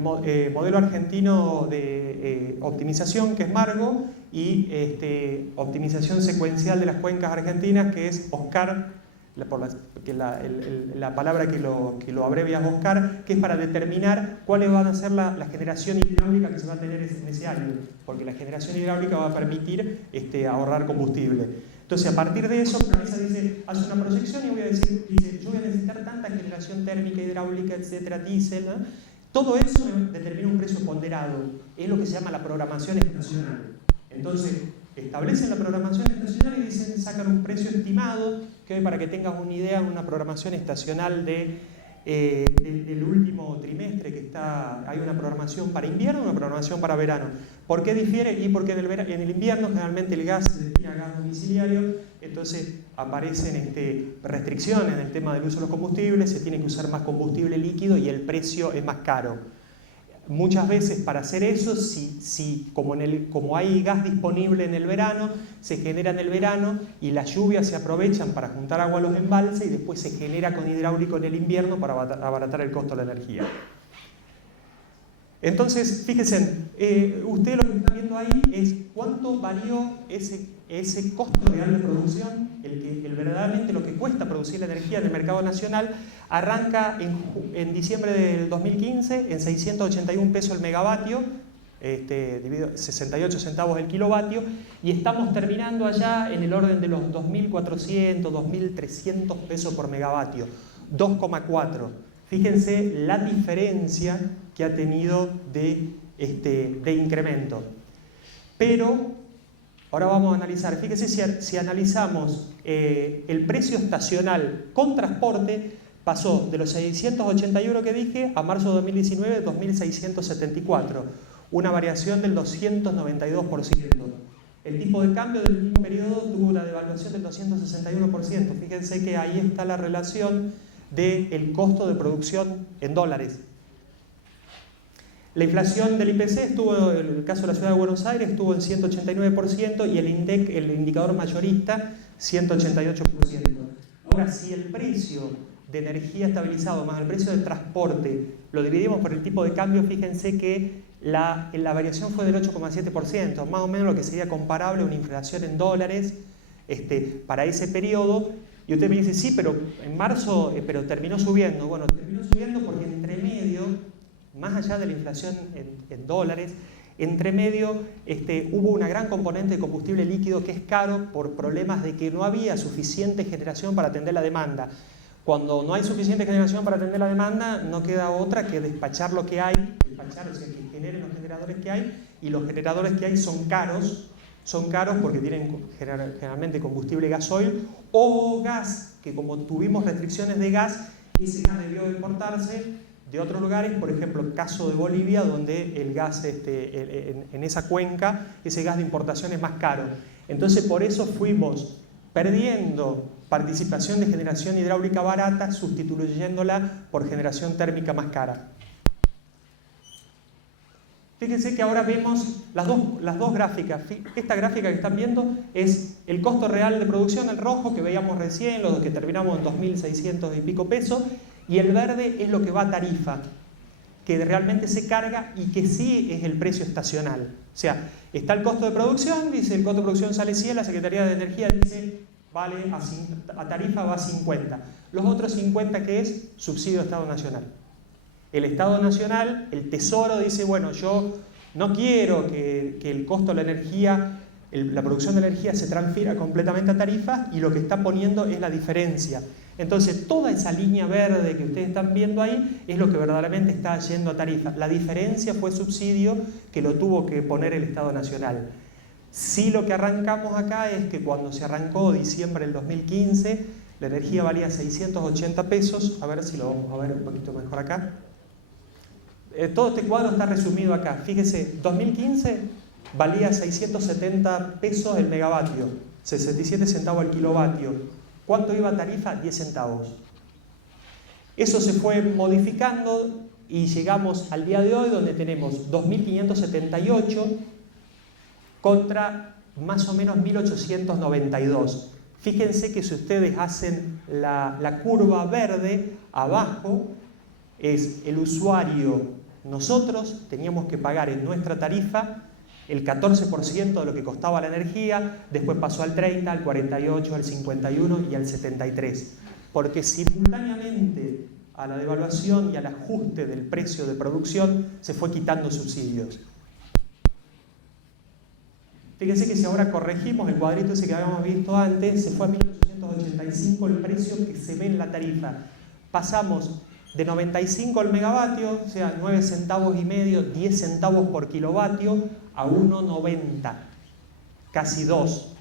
modelo argentino de optimización, que es Margo, y optimización secuencial de las cuencas argentinas, que es OSCAR, la palabra que lo abrevia es OSCAR, que es para determinar cuáles van a ser la generación hidráulica que se va a tener en ese año, porque la generación hidráulica va a permitir ahorrar combustible. Entonces, a partir de eso, Camensa hace una proyección y dice, yo voy a necesitar tanta generación térmica, hidráulica, etcétera, diésel, ¿no? Todo eso determina un precio ponderado, es lo que se llama la programación estacional. Entonces, establecen la programación estacional y sacan un precio estimado, que hoy, para que tengas una idea, una programación estacional del último trimestre, hay una programación para invierno y una programación para verano. ¿Por qué difiere? Y porque en el invierno generalmente el gas se destina a gas domiciliario, entonces aparecen restricciones en el tema del uso de los combustibles, se tiene que usar más combustible líquido y el precio es más caro. Muchas veces para hacer eso, como hay gas disponible en el verano, se genera en el verano y las lluvias se aprovechan para juntar agua a los embalses y después se genera con hidráulico en el invierno para abaratar el costo de la energía. Entonces, fíjense, ustedes lo que están viendo ahí es cuánto varió ese costo real de producción, verdaderamente lo que cuesta producir la energía en el mercado nacional. Arranca en diciembre del 2015 en 681 pesos el megavatio, dividido 68 centavos el kilovatio, y estamos terminando allá en el orden de los 2.400, 2.300 pesos por megavatio, 2,4. Fíjense la diferencia que ha tenido de incremento. Pero ahora vamos a analizar, fíjense si analizamos el precio estacional con transporte, pasó de los 681 que dije a marzo de 2019 2.674, una variación del 292%. El tipo de cambio del mismo periodo tuvo una devaluación del 261%. Fíjense que ahí está la relación del costo de producción en dólares. La inflación del IPC estuvo, en el caso de la ciudad de Buenos Aires, estuvo en 189% y el INDEC, el indicador mayorista, 188%. Ahora, si el precio de energía estabilizado más el precio del transporte lo dividimos por el tipo de cambio, fíjense que la variación fue del 8,7%, más o menos lo que sería comparable a una inflación en dólares para ese periodo. Y usted me dice, sí, pero en marzo pero terminó subiendo. Bueno, terminó subiendo porque entre medio, más allá de la inflación en dólares, entre medio hubo una gran componente de combustible líquido que es caro por problemas de que no había suficiente generación para atender la demanda. Cuando no hay suficiente generación para atender la demanda, no queda otra que despachar lo que hay, o sea, que generen los generadores que hay, y los generadores que hay son caros porque tienen generalmente combustible gasoil o gas, que como tuvimos restricciones de gas, ese gas debió importarse de otros lugares, por ejemplo, el caso de Bolivia, donde el gas en esa cuenca, ese gas de importación es más caro. Entonces, por eso fuimos perdiendo participación de generación hidráulica barata, sustituyéndola por generación térmica más cara. Fíjense que ahora vemos las dos gráficas. Esta gráfica que están viendo es el costo real de producción, el rojo que veíamos recién, los que terminamos en 2.600 y pico pesos, y el verde es lo que va a tarifa, que realmente se carga y que sí es el precio estacional. O sea, está el costo de producción, dice el costo de producción sale 100, la Secretaría de Energía dice vale a tarifa va a 50. Los otros 50 que es subsidio de Estado Nacional. El Estado Nacional, el Tesoro dice, bueno, yo no quiero que el costo de la energía, la producción de energía se transfiera completamente a tarifa, y lo que está poniendo es la diferencia. Entonces, toda esa línea verde que ustedes están viendo ahí es lo que verdaderamente está yendo a tarifa. La diferencia fue subsidio que lo tuvo que poner el Estado Nacional. Sí, lo que arrancamos acá es que cuando se arrancó diciembre del 2015, la energía valía 680 pesos. A ver si lo vamos a ver un poquito mejor acá. Todo este cuadro está resumido acá. Fíjese, 2015 valía 670 pesos el megavatio, 67 centavos el kilovatio. ¿Cuánto iba a tarifa? 10 centavos. Eso se fue modificando y llegamos al día de hoy, donde tenemos 2.578 contra más o menos 1.892. Fíjense que si ustedes hacen la curva verde, abajo es el usuario. Nosotros teníamos que pagar en nuestra tarifa el 14% de lo que costaba la energía, después pasó al 30, al 48, al 51 y al 73. Porque simultáneamente a la devaluación y al ajuste del precio de producción se fue quitando subsidios. Fíjense que si ahora corregimos el cuadrito ese que habíamos visto antes, se fue a 1.885 el precio que se ve en la tarifa. Pasamos de 95 al megavatio, o sea, 9 centavos y medio, 10 centavos por kilovatio, a 1,90, casi 2.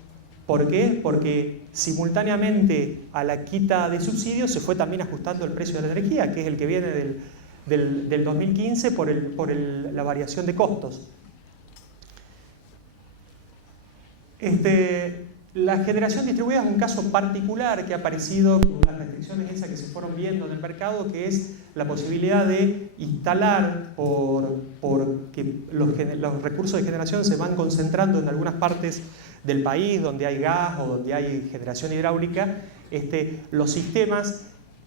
¿Por qué? Porque simultáneamente a la quita de subsidios se fue también ajustando el precio de la energía, que es el que viene del 2015 por la variación de costos. La generación distribuida es un caso particular que ha aparecido con las restricciones esas que se fueron viendo en el mercado, que es la posibilidad de instalar porque los recursos de generación se van concentrando en algunas partes del país donde hay gas o donde hay generación hidráulica. Los sistemas,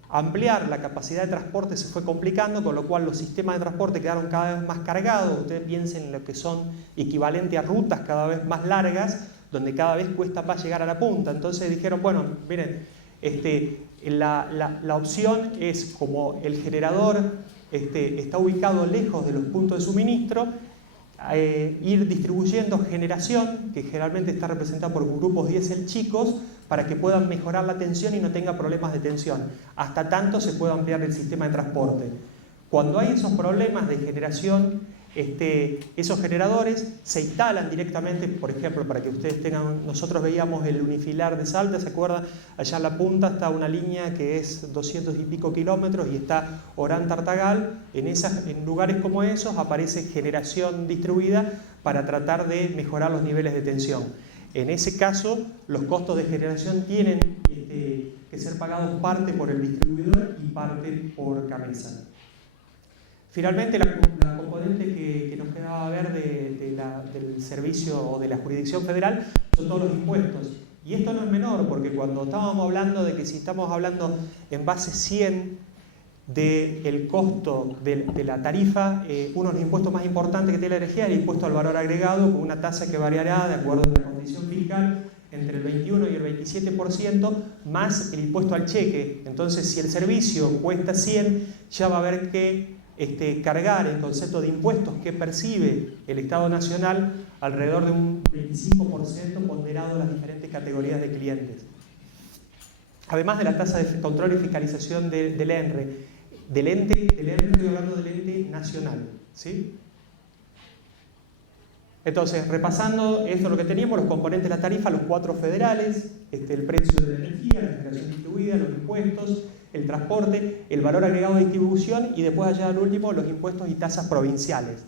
ampliar la capacidad de transporte se fue complicando, con lo cual los sistemas de transporte quedaron cada vez más cargados. Ustedes piensen en lo que son equivalente a rutas cada vez más largas, donde cada vez cuesta más llegar a la punta. Entonces dijeron, bueno, miren, la opción es, como el generador está ubicado lejos de los puntos de suministro, ir distribuyendo generación, que generalmente está representada por grupos diésel chicos, para que puedan mejorar la tensión y no tenga problemas de tensión. Hasta tanto se puede ampliar el sistema de transporte. Cuando hay esos problemas de generación, esos generadores se instalan directamente, por ejemplo, para que ustedes tengan, nosotros veíamos el unifilar de Salta, ¿se acuerdan? Allá en la punta está una línea que es 200 y pico kilómetros y está Orán-Tartagal. En lugares como esos aparece generación distribuida para tratar de mejorar los niveles de tensión. En ese caso, los costos de generación tienen que ser pagados parte por el distribuidor y parte por Camesa. Finalmente, la componente que nos quedaba ver del servicio o de la jurisdicción federal son todos los impuestos. Y esto no es menor, porque cuando estábamos hablando de que si estamos hablando en base 100, del costo de la tarifa, uno de los impuestos más importantes que tiene la energía es el impuesto al valor agregado, con una tasa que variará de acuerdo a la condición fiscal entre el 21 y el 27%, más el impuesto al cheque. Entonces, si el servicio cuesta 100, ya va a haber que cargar el concepto de impuestos que percibe el Estado Nacional alrededor de un 25% ponderado en las diferentes categorías de clientes. Además de la tasa de control y fiscalización del ENRE, del ente estoy hablando del ente nacional, ¿sí? Entonces, repasando, esto es lo que teníamos, los componentes de la tarifa, los 4 federales, el precio de la energía, la generación distribuida, los impuestos, el transporte, el valor agregado de distribución y después allá al último los impuestos y tasas provinciales.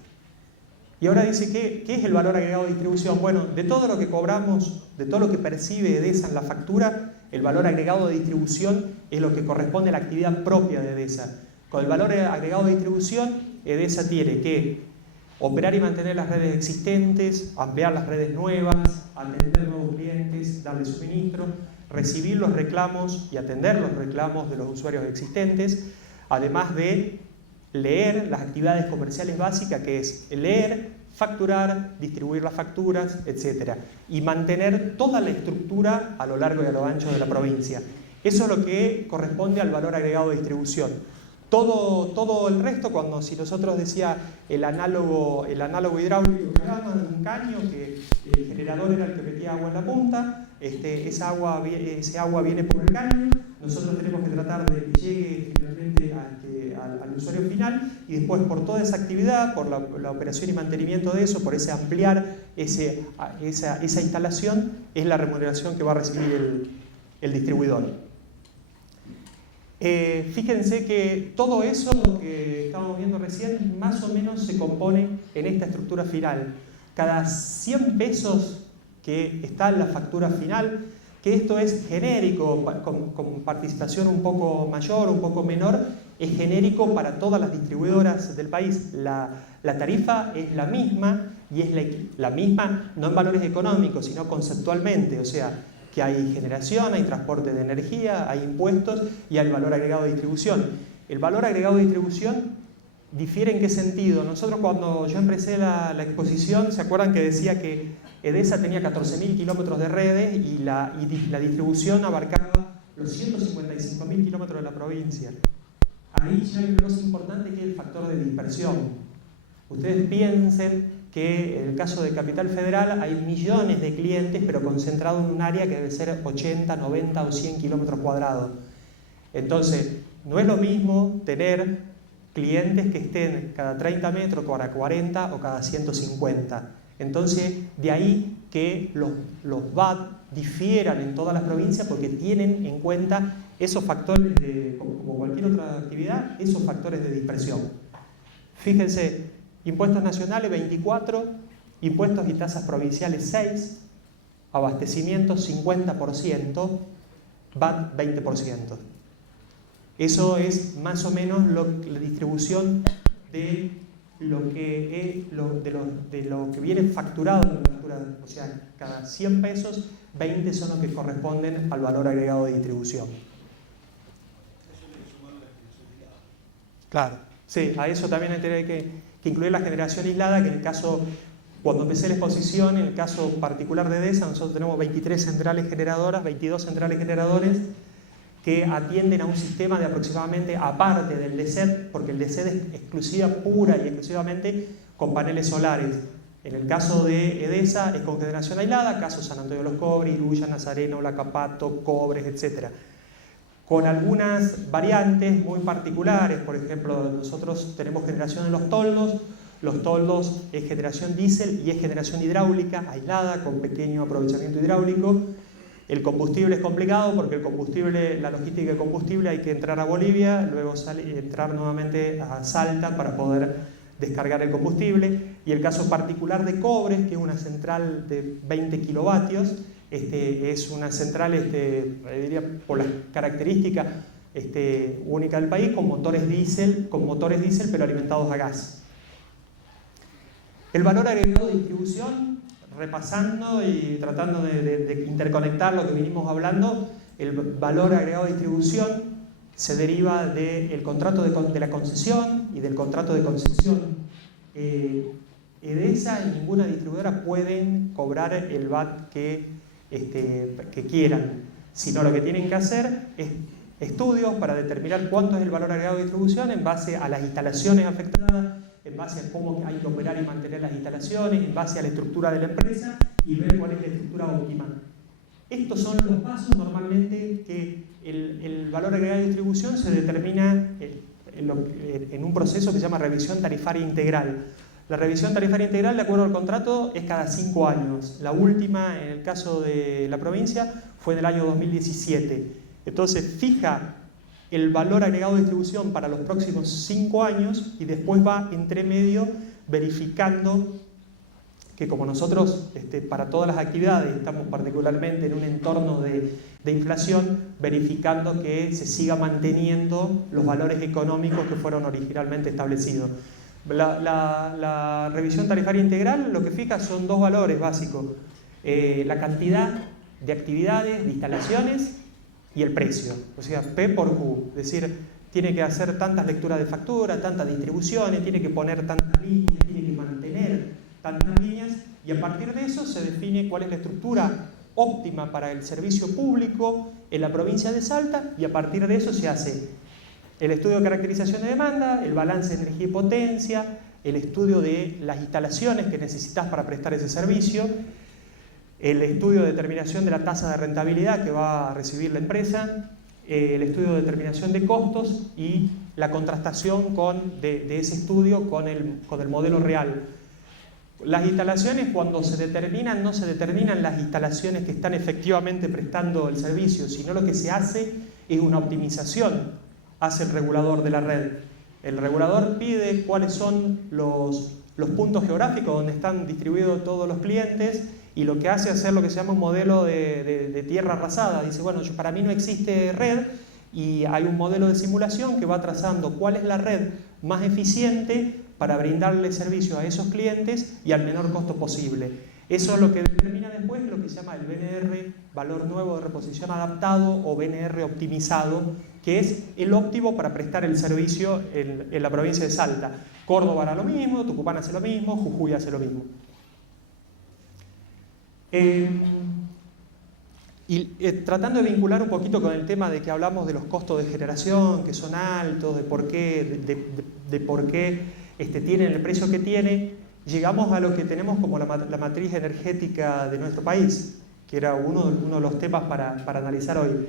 Y ahora dice, ¿qué es el valor agregado de distribución? Bueno, de todo lo que cobramos, de todo lo que percibe EDESA en la factura, el valor agregado de distribución es lo que corresponde a la actividad propia de EDESA. Con el valor agregado de distribución, EDESA tiene que operar y mantener las redes existentes, ampliar las redes nuevas, atender nuevos clientes, darles suministro, recibir los reclamos y atender los reclamos de los usuarios existentes, además de leer las actividades comerciales básicas, que es leer, facturar, distribuir las facturas, etc. Y mantener toda la estructura a lo largo y a lo ancho de la provincia. Eso es lo que corresponde al valor agregado de distribución. Todo el resto, si nosotros decía el análogo hidráulico que hablamos, un caño que el generador era el que metía agua en la punta, ese agua viene por el caño, nosotros tenemos que tratar de que llegue finalmente al usuario final y después por toda esa actividad, por la operación y mantenimiento de eso, por ese ampliar esa instalación, es la remuneración que va a recibir el distribuidor. Fíjense que todo eso, lo que estábamos viendo recién, más o menos se compone en esta estructura final. Cada 100 pesos que está en la factura final, que esto es genérico, con participación un poco mayor, un poco menor, es genérico para todas las distribuidoras del país. La tarifa es la misma, y es la misma no en valores económicos, sino conceptualmente, o sea, que hay generación, hay transporte de energía, hay impuestos y hay valor agregado de distribución. El valor agregado de distribución difiere en qué sentido. Nosotros cuando yo empecé la exposición, ¿se acuerdan que decía que EDESA tenía 14.000 kilómetros de redes y la distribución abarcaba los 155.000 kilómetros de la provincia? Ahí ya hay una cosa importante que es el factor de dispersión. Ustedes piensen que en el caso de Capital Federal hay millones de clientes, pero concentrados en un área que debe ser 80, 90 o 100 kilómetros cuadrados. Entonces, no es lo mismo tener clientes que estén cada 30 metros, cada 40 o cada 150. Entonces, de ahí que los VAT difieran en todas las provincias porque tienen en cuenta esos factores, como cualquier otra actividad, esos factores de dispersión. Fíjense, impuestos nacionales 24, impuestos y tasas provinciales 6, abastecimientos 50%, VAT 20%. Eso es más o menos la distribución de lo que viene facturado en la factura. O sea, cada 100 pesos, 20 son los que corresponden al valor agregado de distribución. Claro, sí, a eso también hay que incluir la generación aislada, que en el caso, cuando empecé la exposición, en el caso particular de EDESA, nosotros tenemos 23 centrales generadoras, 22 centrales generadores, que atienden a un sistema de aproximadamente, aparte del DECET, porque el DECET es exclusiva, pura y exclusivamente con paneles solares. En el caso de EDESA es con generación aislada, caso San Antonio de los Cobres, Iruya, Nazareno, Lacapato, Cobres, etc. Con algunas variantes muy particulares. Por ejemplo, nosotros tenemos generación en los toldos es generación diésel y es generación hidráulica aislada con pequeño aprovechamiento hidráulico. El combustible es complicado porque la logística de combustible hay que entrar a Bolivia, luego entrar nuevamente a Salta para poder descargar el combustible. Y el caso particular de Cobres, que es una central de 20 kilovatios, es una central, diría, por las características única del país, con motores diésel, pero alimentados a gas. El valor agregado de distribución, repasando y tratando de interconectar lo que vinimos hablando, el valor agregado de distribución se deriva del contrato de la concesión y del contrato de concesión. EDESA y ninguna distribuidora pueden cobrar el VAT que quieran, sino lo que tienen que hacer es estudios para determinar cuánto es el valor agregado de distribución en base a las instalaciones afectadas, en base a cómo hay que operar y mantener las instalaciones, en base a la estructura de la empresa y ver cuál es la estructura óptima. Estos son los pasos normalmente que el valor agregado de distribución se determina en un proceso que se llama revisión tarifaria integral. La revisión tarifaria integral, de acuerdo al contrato, es cada 5 años. La última, en el caso de la provincia, fue en el año 2017. Entonces, fija el valor agregado de distribución para los próximos 5 años y después va entre medio verificando que, como nosotros para todas las actividades estamos particularmente en un entorno de inflación, verificando que se siga manteniendo los valores económicos que fueron originalmente establecidos. La revisión tarifaria integral lo que fija son 2 valores básicos: la cantidad de actividades, de instalaciones y el precio, o sea, P por Q, es decir, tiene que hacer tantas lecturas de factura, tantas distribuciones, tiene que poner tantas líneas, tiene que mantener tantas líneas, y a partir de eso se define cuál es la estructura óptima para el servicio público en la provincia de Salta, y a partir de eso se hace el estudio de caracterización de demanda, el balance de energía y potencia, el estudio de las instalaciones que necesitas para prestar ese servicio, el estudio de determinación de la tasa de rentabilidad que va a recibir la empresa, el estudio de determinación de costos y la contrastación de ese estudio con el modelo real. Las instalaciones, cuando se determinan, no se determinan las instalaciones que están efectivamente prestando el servicio, sino lo que se hace es una optimización, hace el regulador de la red. El regulador pide cuáles son los puntos geográficos donde están distribuidos todos los clientes, y lo que hace es hacer lo que se llama un modelo de tierra arrasada. Dice, bueno, para mí no existe red, y hay un modelo de simulación que va trazando cuál es la red más eficiente para brindarle servicio a esos clientes y al menor costo posible. Eso es lo que determina después lo que se llama el BNR, valor nuevo de reposición adaptado, o BNR optimizado, que es el óptimo para prestar el servicio en la provincia de Salta. Córdoba hará lo mismo, Tucumán hace lo mismo, Jujuy hace lo mismo. Tratando de vincular un poquito con el tema de que hablamos de los costos de generación, que son altos, de por qué tienen el precio que tiene, llegamos a lo que tenemos como la matriz energética de nuestro país, que era uno de los temas para analizar hoy.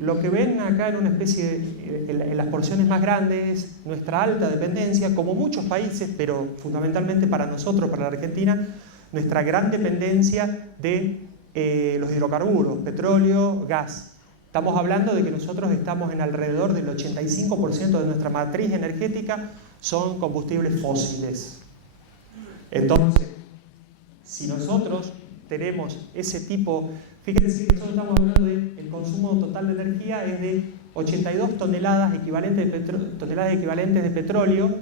Lo que ven acá en una especie, en las porciones más grandes, nuestra alta dependencia, como muchos países, pero fundamentalmente para nosotros, para la Argentina, nuestra gran dependencia de los hidrocarburos, petróleo, gas. Estamos hablando de que nosotros estamos en alrededor del 85% de nuestra matriz energética son combustibles fósiles. Entonces, si nosotros tenemos ese tipo, fíjense que nosotros estamos hablando de el consumo total de energía es de 82 toneladas equivalentes de petróleo,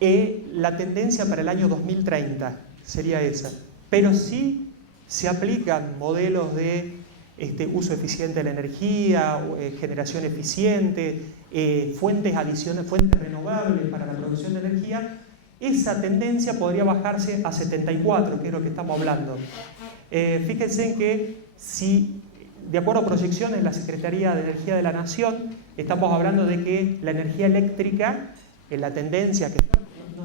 la tendencia para el año 2030 sería esa. Pero sí se aplican modelos de uso eficiente de la energía, generación eficiente, fuentes adicionales, fuentes renovables para la producción de energía. Esa tendencia podría bajarse a 74, que es lo que estamos hablando. Fíjense que si, de acuerdo a proyecciones de la Secretaría de Energía de la Nación, estamos hablando de que la energía eléctrica, en la tendencia que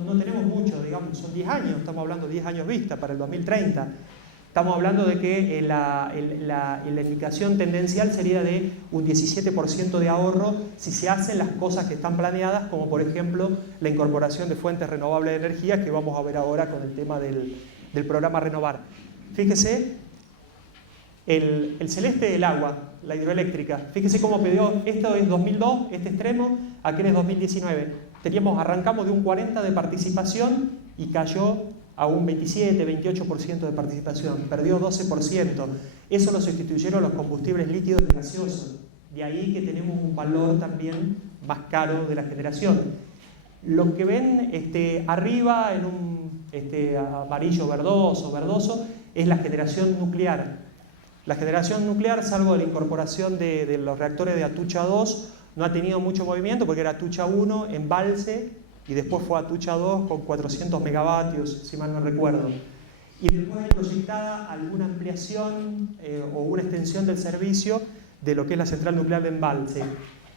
no tenemos mucho, digamos, son 10 años, estamos hablando de 10 años vista para el 2030. Estamos hablando de que la indicación tendencial sería de un 17% de ahorro si se hacen las cosas que están planeadas, como por ejemplo la incorporación de fuentes renovables de energía, que vamos a ver ahora con el tema del programa Renovar. Fíjese, el celeste del agua, la hidroeléctrica, fíjese cómo pidió, esto es 2002, este extremo, aquel es 2019. Arrancamos de un 40% de participación y cayó a un 27, 28% de participación, perdió 12%. Eso lo sustituyeron los combustibles líquidos y gaseosos. De ahí que tenemos un valor también más caro de la generación. Lo que ven arriba en un amarillo verdoso, es la generación nuclear. La generación nuclear, salvo la incorporación de los reactores de Atucha 2, no ha tenido mucho movimiento porque era Atucha 1, embalse, y después fue Atucha 2 con 400 megavatios, si mal no recuerdo. Y después hay proyectada alguna ampliación o una extensión del servicio de lo que es la central nuclear de embalse.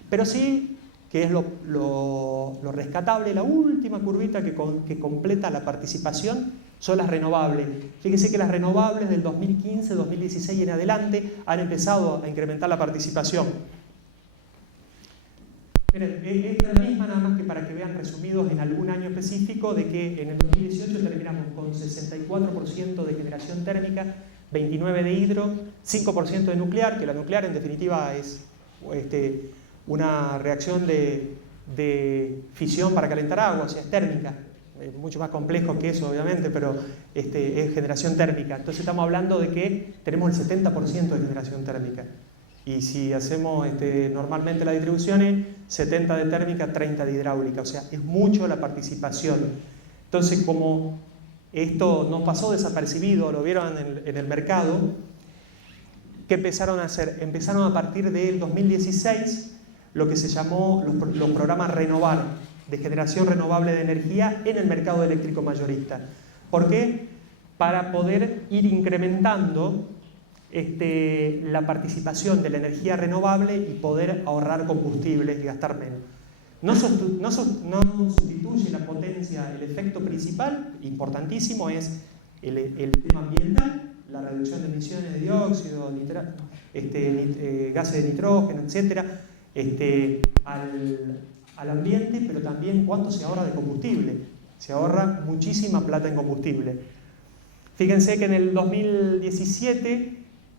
Pero sí, que es lo rescatable, la última curvita que completa la participación, son las renovables. Fíjense que las renovables del 2015, 2016 y en adelante han empezado a incrementar la participación. Miren, esta es la misma, nada más que para que vean resumidos en algún año específico, de que en el 2018 terminamos con 64% de generación térmica, 29% de hidro, 5% de nuclear, que la nuclear en definitiva es una reacción de fisión para calentar agua, o sea, es térmica. Es mucho más complejo que eso, obviamente, pero es generación térmica. Entonces estamos hablando de que tenemos el 70% de generación térmica. Y si hacemos normalmente las distribuciones, 70 de térmica, 30 de hidráulica. O sea, es mucho la participación. Entonces, como esto no pasó desapercibido, lo vieron en el mercado, ¿qué empezaron a hacer? Empezaron a partir del 2016 lo que se llamó los programas Renovar, de generación renovable de energía en el mercado eléctrico mayorista. ¿Por qué? Para poder ir incrementando la participación de la energía renovable y poder ahorrar combustibles y gastar menos. No sustituye la potencia, el efecto principal, importantísimo, es el tema ambiental, la reducción de emisiones de dióxido, gases de nitrógeno, etc., al ambiente, pero también cuánto se ahorra de combustible. Se ahorra muchísima plata en combustible. Fíjense que en el 2017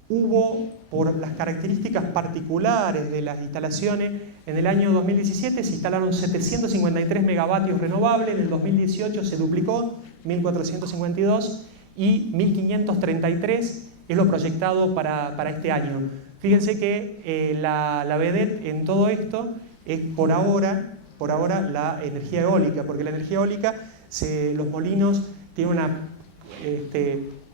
hubo, por las características particulares de las instalaciones, en el año 2017 se instalaron 753 megavatios renovables, en el 2018 se duplicó, 1452, y 1533 es lo proyectado para este año. Fíjense que la vedette en todo esto es por ahora la energía eólica, porque la energía eólica, los molinos tienen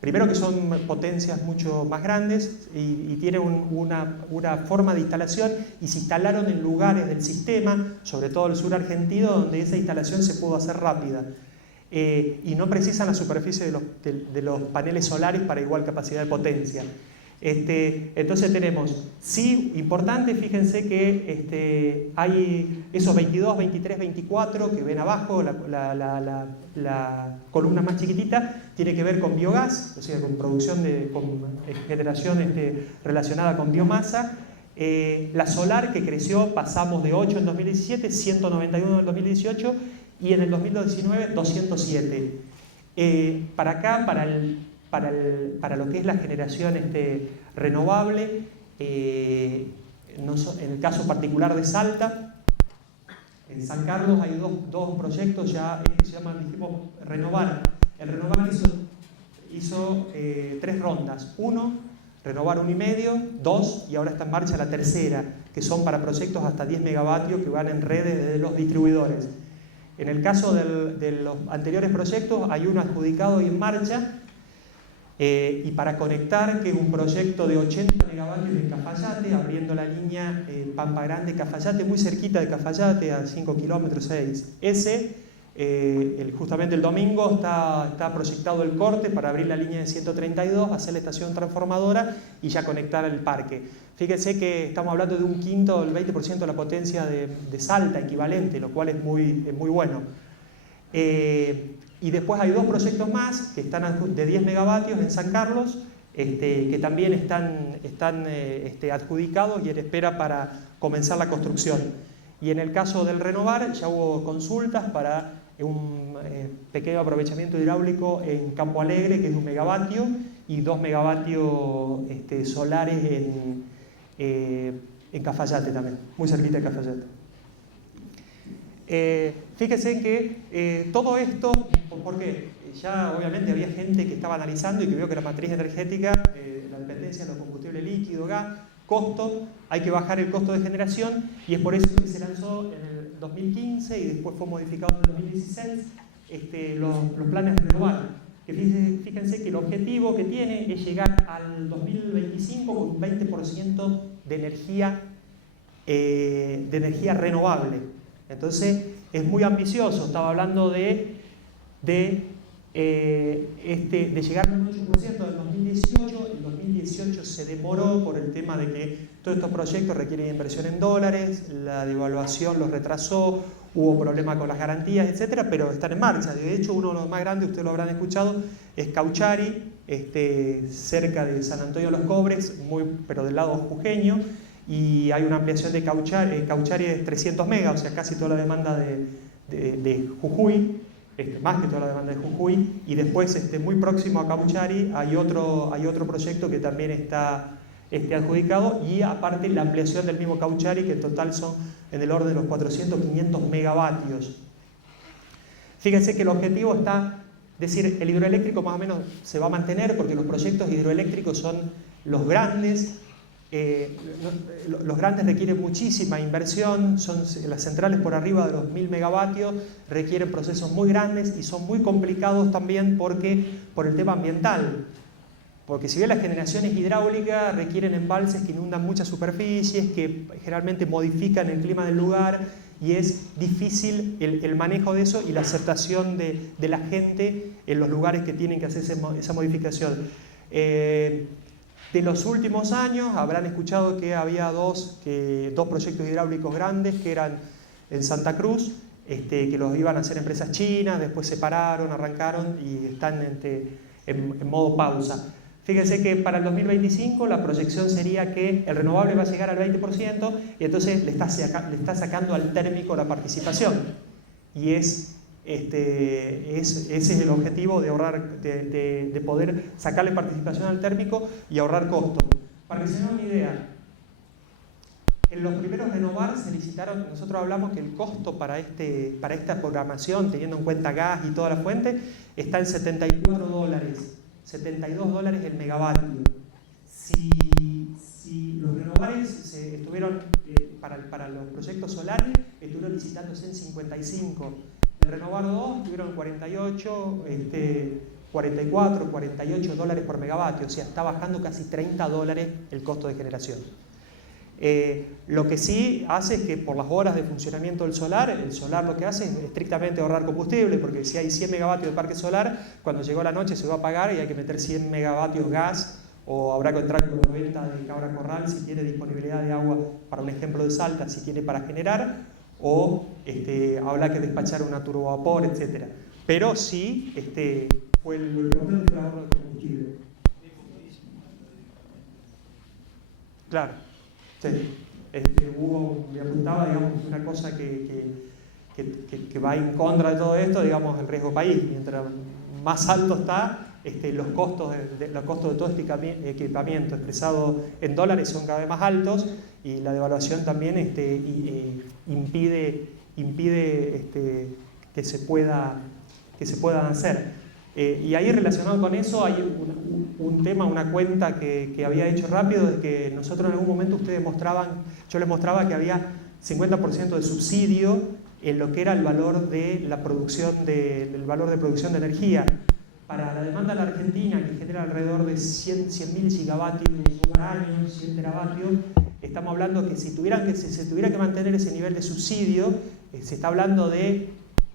primero que son potencias mucho más grandes y tienen una forma de instalación, y se instalaron en lugares del sistema, sobre todo el sur argentino, donde esa instalación se pudo hacer rápida. Y no precisan la superficie de los paneles solares para igual capacidad de potencia. Entonces tenemos, sí, importante, fíjense que hay esos 22, 23, 24 que ven abajo, la columna más chiquitita, tiene que ver con biogás, o sea, con producción con generación relacionada con biomasa. La solar, que creció, pasamos de 8 en 2017, 191 en el 2018 y en el 2019 207. Para acá, para lo que es la generación renovable, en el caso particular de Salta, en San Carlos hay dos proyectos ya que se llaman, dijimos, Renovar. El Renovar hizo 3 rondas. 1, Renovar 1,5, 2, y ahora está en marcha la tercera, que son para proyectos hasta 10 megavatios que van en redes de los distribuidores. En el caso de los anteriores proyectos hay uno adjudicado y en marcha, y para conectar, que es un proyecto de 80 megavatios en Cafayate, abriendo la línea Pampa Grande-Cafayate, muy cerquita de Cafayate, a 5 kilómetros 6. Justamente el domingo está proyectado el corte para abrir la línea de 132, hacer la estación transformadora y ya conectar el parque. Fíjense que estamos hablando de un quinto, el 20% de la potencia de Salta equivalente, lo cual es muy bueno. Y después hay 2 proyectos más que están de 10 megavatios en San Carlos, que también están adjudicados y en espera para comenzar la construcción. Y en el caso del Renovar ya hubo consultas para un pequeño aprovechamiento hidráulico en Campo Alegre, que es 1 megavatio, y 2 megavatios solares en Cafayate también, muy cerquita de Cafayate. Fíjense que todo esto, porque ya obviamente había gente que estaba analizando y que vio que la matriz energética, la dependencia de los combustibles líquidos, gas, costo, hay que bajar el costo de generación, y es por eso que se lanzó en el 2015 y después fue modificado en el 2016 los planes Renovar. que fíjense que el objetivo que tiene es llegar al 2025 con un 20% de energía renovable. Entonces es muy ambicioso, estaba hablando de llegar al 8% del 2018. El 2018 se demoró por el tema de que todos estos proyectos requieren inversión en dólares, la devaluación los retrasó, hubo problemas con las garantías, etcétera, pero están en marcha. De hecho, uno de los más grandes, ustedes lo habrán escuchado, es Cauchari, cerca de San Antonio de los Cobres, pero del lado jujeño, y hay una ampliación de Cauchari. Cauchari es 300 megas, o sea, casi toda la demanda de Jujuy, más que toda la demanda de Jujuy, y después muy próximo a Cauchari hay otro proyecto que también está adjudicado, y aparte la ampliación del mismo Cauchari, que en total son en el orden de los 400-500 megavatios. Fíjense que el objetivo está, es decir, el hidroeléctrico más o menos se va a mantener porque los proyectos hidroeléctricos son los grandes. Los grandes requieren muchísima inversión, son las centrales por arriba de los 1000 megavatios, requieren procesos muy grandes y son muy complicados también por el tema ambiental. Porque si bien las generaciones hidráulicas requieren embalses que inundan muchas superficies, que generalmente modifican el clima del lugar, y es difícil el manejo de eso y la aceptación de la gente en los lugares que tienen que hacer esa modificación. De los últimos años habrán escuchado que había dos proyectos hidráulicos grandes que eran en Santa Cruz, que los iban a hacer empresas chinas, después se pararon, arrancaron y están en modo pausa. Fíjense que para el 2025 la proyección sería que el renovable va a llegar al 20% y entonces le está sacando al térmico la participación. Y ese es el objetivo de ahorrar, de poder sacarle participación al térmico y ahorrar costos. Para que se den una idea, en los primeros renovar se licitaron, nosotros hablamos que el costo para esta programación, teniendo en cuenta gas y toda la fuente, está en $74. $72 el megavatio. Si los renovables estuvieron, para los proyectos solares, estuvieron licitándose en 55. El Renovar 2 estuvieron en 48, 44, $48 por megavatio, o sea, está bajando casi $30 el costo de generación. Lo que sí hace es que por las horas de funcionamiento del solar, el solar lo que hace es estrictamente ahorrar combustible, porque si hay 100 megavatios de parque solar, cuando llegó la noche se va a apagar y hay que meter 100 megavatios gas, o habrá que entrar con la venta de Cabra Corral si tiene disponibilidad de agua, para un ejemplo de Salta, si tiene para generar, o habrá que despachar una turbovapor, etc. Pero sí, fue lo importante el ahorro de combustible. Claro. Sí. Me apuntaba, digamos, una cosa que va en contra de todo esto, digamos, el riesgo país. Mientras más alto está, los costos de todo este equipamiento expresado en dólares son cada vez más altos, y la devaluación también impide que se puedan hacer. Y ahí relacionado con eso hay un tema, una cuenta que había hecho rápido, de que nosotros en algún momento yo les mostraba que había 50% de subsidio en lo que era el valor de producción de energía. Para la demanda de la Argentina, que genera alrededor de 100.000 gigavatios por año, 100 teravatios, estamos hablando que si se tuviera que mantener ese nivel de subsidio, se está hablando de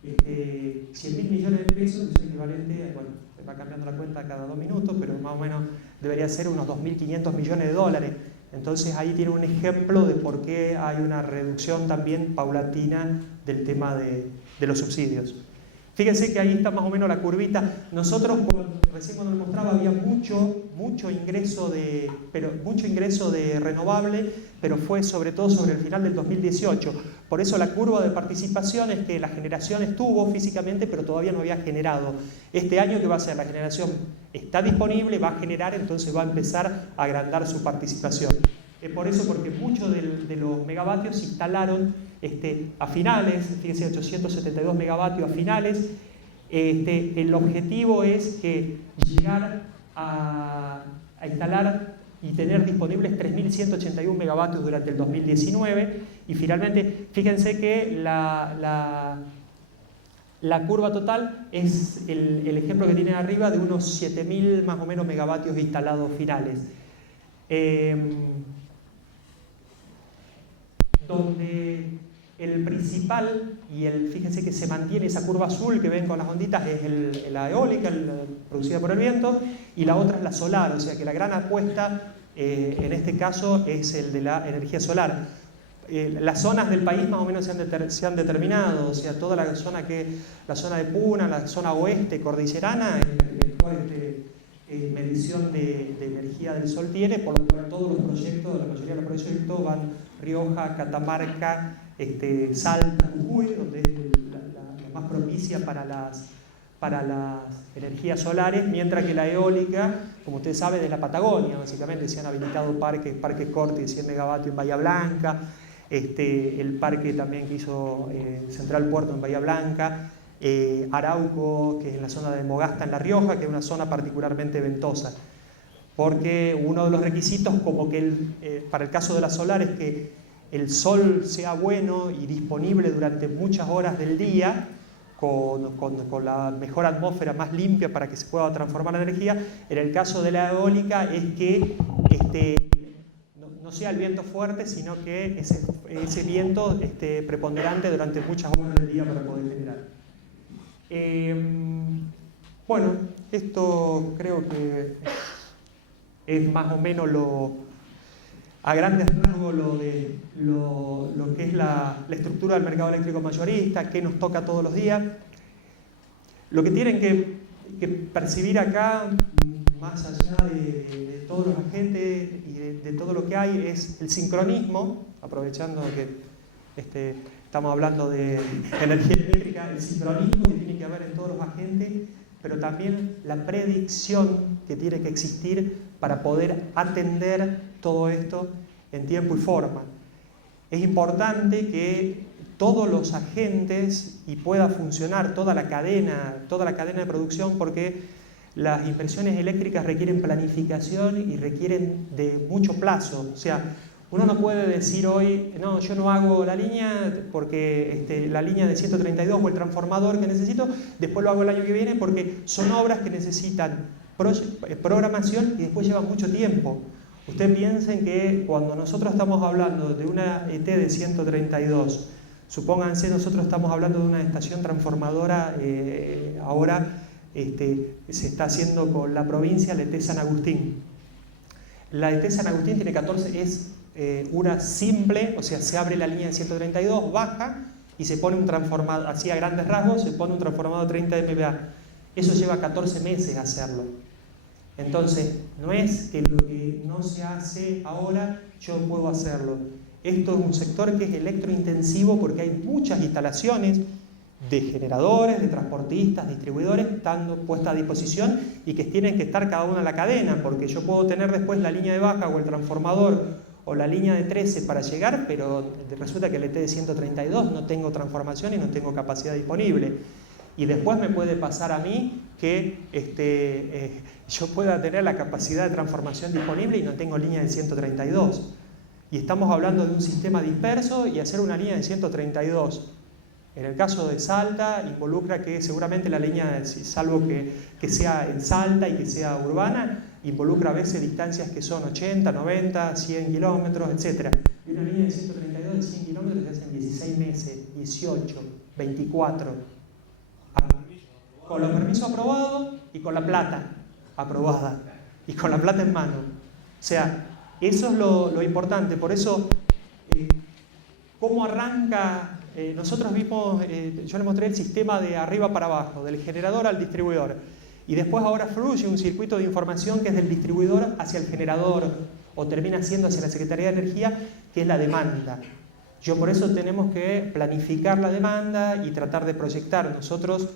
100.000 millones de pesos, que es equivalente, bueno, va cambiando la cuenta cada 2 minutos, pero más o menos debería ser unos 2.500 millones de dólares. Entonces ahí tiene un ejemplo de por qué hay una reducción también paulatina del tema de los subsidios. Fíjense que ahí está más o menos la curvita. Nosotros, recién cuando lo mostraba, había mucho ingreso de renovable, pero fue sobre todo sobre el final del 2018. Por eso la curva de participación es que la generación estuvo físicamente, pero todavía no había generado. Este año, ¿qué va a ser? La generación está disponible, va a generar, entonces va a empezar a agrandar su participación. Por eso, porque muchos de los megavatios se instalaron a finales, fíjense, 872 megavatios a finales. El objetivo es que llegar a instalar y tener disponibles 3.181 megavatios durante el 2019, y finalmente, fíjense que La curva total es el ejemplo que tiene arriba de unos 7.000 más o menos megavatios instalados finales. Donde el principal, fíjense que se mantiene esa curva azul que ven con las onditas, es la eólica, producida por el viento, y la otra es la solar, o sea que la gran apuesta en este caso es el de la energía solar. Las zonas del país más o menos se han determinado, o sea, toda la zona de Puna, la zona oeste cordillerana, medición de energía del sol tiene, por lo cual todos los proyectos, la mayoría de los proyectos van Rioja, Catamarca, Salta, Jujuy, donde es la más propicia para las energías solares, mientras que la eólica, como ustedes saben, es la Patagonia, básicamente se han habilitado parques Corte de 100 megavatios en Bahía Blanca, el parque también que hizo Central Puerto en Bahía Blanca, Arauco, que es en la zona de Mogasta en La Rioja, que es una zona particularmente ventosa, porque uno de los requisitos, como que para el caso de la solar, es que el sol sea bueno y disponible durante muchas horas del día, con la mejor atmósfera más limpia para que se pueda transformar la energía. En el caso de la eólica es que no sea el viento fuerte, sino que ese viento preponderante durante muchas horas del día para poder generar. Bueno, esto creo que es más o menos a grandes rasgos lo que es la estructura del mercado eléctrico mayorista, que nos toca todos los días. Lo que tienen que percibir acá, más allá de todos los agentes y de todo lo que hay, es el sincronismo, aprovechando que estamos hablando de energía eléctrica, el sincronismo que tiene que haber en todos los agentes, pero también la predicción que tiene que existir para poder atender todo esto en tiempo y forma. Es importante que todos los agentes y pueda funcionar toda la cadena de producción, porque las inversiones eléctricas requieren planificación y requieren de mucho plazo. O sea, uno no puede decir hoy, no, yo no hago la línea porque la línea de 132 o el transformador que necesito, después lo hago el año que viene, porque son obras que necesitan programación y después llevan mucho tiempo. Ustedes piensen que cuando nosotros estamos hablando de una ET de 132, supónganse, nosotros estamos hablando de una estación transformadora, ahora se está haciendo con la provincia, la ET San Agustín. La ET San Agustín tiene 14, es una simple, o sea, se abre la línea de 132, baja y se pone un transformador, así a grandes rasgos, se pone un transformador de 30 MVA. Eso lleva 14 meses hacerlo. Entonces, no es que lo que no se hace ahora, yo puedo hacerlo. Esto es un sector que es electrointensivo porque hay muchas instalaciones de generadores, de transportistas, distribuidores, están puestas a disposición y que tienen que estar cada una en la cadena, porque yo puedo tener después la línea de baja o el transformador o la línea de 13 para llegar, pero resulta que el ET de 132 no tengo transformación y no tengo capacidad disponible. Y después me puede pasar a mí que yo pueda tener la capacidad de transformación disponible y no tengo línea de 132. Y estamos hablando de un sistema disperso y hacer una línea de 132. En el caso de Salta, involucra que seguramente la línea, salvo que sea en Salta y que sea urbana, involucra a veces distancias que son 80, 90, 100 kilómetros, etc. Y una línea de 132 de 100 kilómetros se hace en 16 meses, 18, 24. Con los permisos aprobados y con la plata aprobada. Y con la plata en mano. O sea, eso es lo importante. Por eso, ¿cómo arranca? Nosotros vimos, yo les mostré el sistema de arriba para abajo, del generador al distribuidor. Y después ahora fluye un circuito de información que es del distribuidor hacia el generador, o termina siendo hacia la Secretaría de Energía, que es la demanda. Por eso tenemos que planificar la demanda y tratar de proyectar. Nosotros,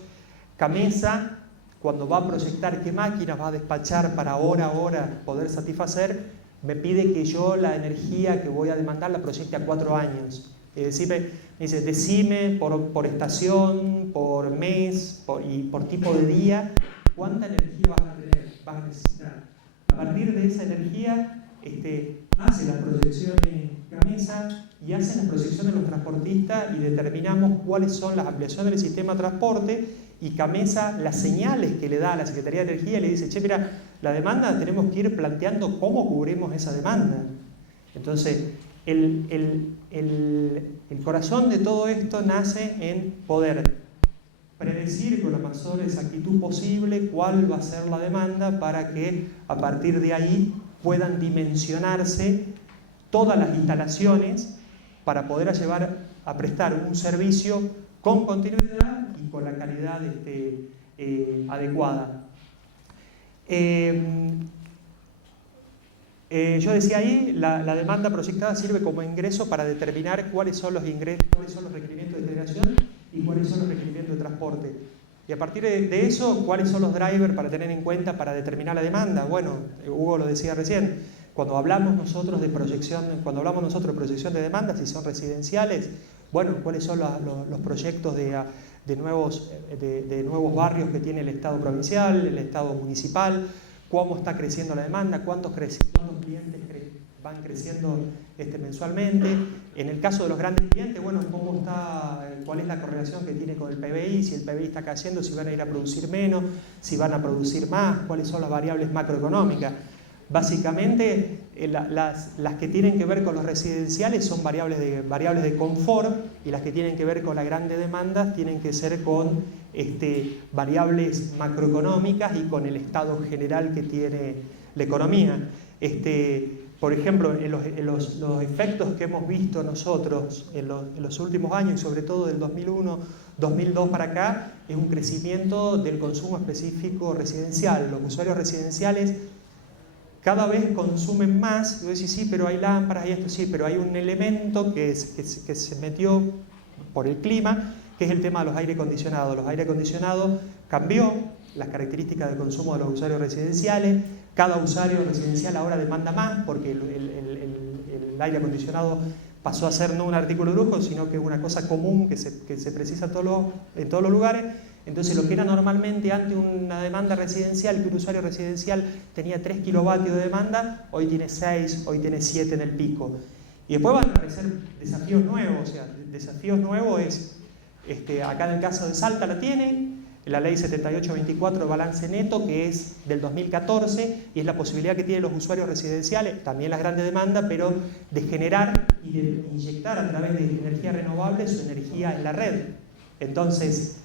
CAMESA, cuando va a proyectar qué máquinas va a despachar para hora a hora poder satisfacer, me pide que yo la energía que voy a demandar la proyecte a 4 años. Es decir, me dice, decime por estación, por mes y por tipo de día, cuánta energía vas a necesitar. A partir de esa energía, hace las proyecciones CAMESA y hace las proyecciones de los transportistas y determinamos cuáles son las ampliaciones del sistema de transporte, y CAMESA las señales que le da a la Secretaría de Energía le dice, che, mira, la demanda tenemos que ir planteando cómo cubrimos esa demanda. Entonces, el corazón de todo esto nace en poder predecir con la mayor exactitud posible cuál va a ser la demanda para que a partir de ahí puedan dimensionarse todas las instalaciones para poder llevar a prestar un servicio con continuidad y con la calidad adecuada. Yo decía ahí, la demanda proyectada sirve como ingreso para determinar cuáles son los ingresos, cuáles son los requerimientos de generación y cuáles son los requerimientos de transporte. Y a partir de eso, ¿cuáles son los drivers para tener en cuenta para determinar la demanda? Bueno, Hugo lo decía recién, cuando hablamos nosotros de proyección de demanda, si son residenciales, bueno, ¿cuáles son los proyectos de nuevos barrios que tiene el Estado provincial, el Estado municipal? ¿Cómo está creciendo la demanda? ¿Cuántos clientes van creciendo mensualmente? En el caso de los grandes clientes, bueno, ¿cuál es la correlación que tiene con el PBI? Si el PBI está cayendo, si van a ir a producir menos, si van a producir más, cuáles son las variables macroeconómicas. Básicamente, las que tienen que ver con los residenciales son variables de confort, y las que tienen que ver con la grande demanda tienen que ser con variables macroeconómicas y con el estado general que tiene la economía. Por ejemplo, en los efectos que hemos visto nosotros en los últimos años, y sobre todo del 2001, 2002 para acá, es un crecimiento del consumo específico residencial. Los usuarios residenciales cada vez consumen más. Y vos decís, sí, pero hay lámparas y esto, sí, pero hay un elemento que se metió por el clima, que es el tema de los aire acondicionados. Los aire acondicionados cambió las características de consumo de los usuarios residenciales. Cada usuario residencial ahora demanda más, porque el aire acondicionado pasó a ser no un artículo de lujo, sino que es una cosa común que se precisa en todos los lugares. Entonces, lo que era normalmente antes una demanda residencial, que un usuario residencial tenía 3 kilovatios de demanda, hoy tiene 6, hoy tiene 7 en el pico. Y después van a aparecer desafíos nuevos. O sea, desafíos nuevos es, acá en el caso de Salta la tienen, la ley 7824 de balance neto, que es del 2014, y es la posibilidad que tienen los usuarios residenciales, también las grandes demandas, pero de generar y de inyectar a través de energía renovable su energía en la red. Entonces,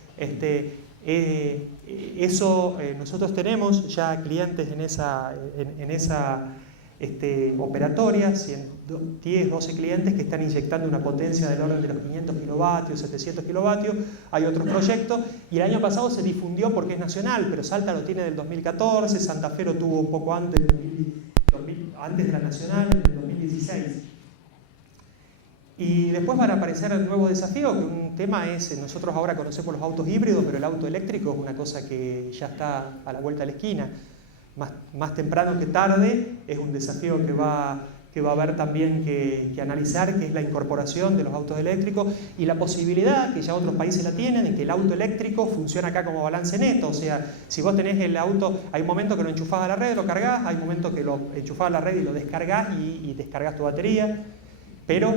nosotros tenemos ya clientes en esa operatoria, 10, 12 clientes que están inyectando una potencia del orden de los 500 kilovatios, 700 kilovatios. Hay otros proyectos, y el año pasado se difundió porque es nacional, pero Salta lo tiene del 2014, Santa Fe lo tuvo un poco antes de la nacional, en el 2016. Y después van a aparecer nuevos desafíos, que un tema es, nosotros ahora conocemos los autos híbridos, pero el auto eléctrico es una cosa que ya está a la vuelta de la esquina. Más temprano que tarde es un desafío que va a haber también que analizar, que es la incorporación de los autos eléctricos y la posibilidad, que ya otros países la tienen, de que el auto eléctrico funcione acá como balance neto. O sea, si vos tenés el auto, hay un momento que lo enchufás a la red, lo cargas, hay un momento que lo enchufás a la red y lo descargas y descargas tu batería, pero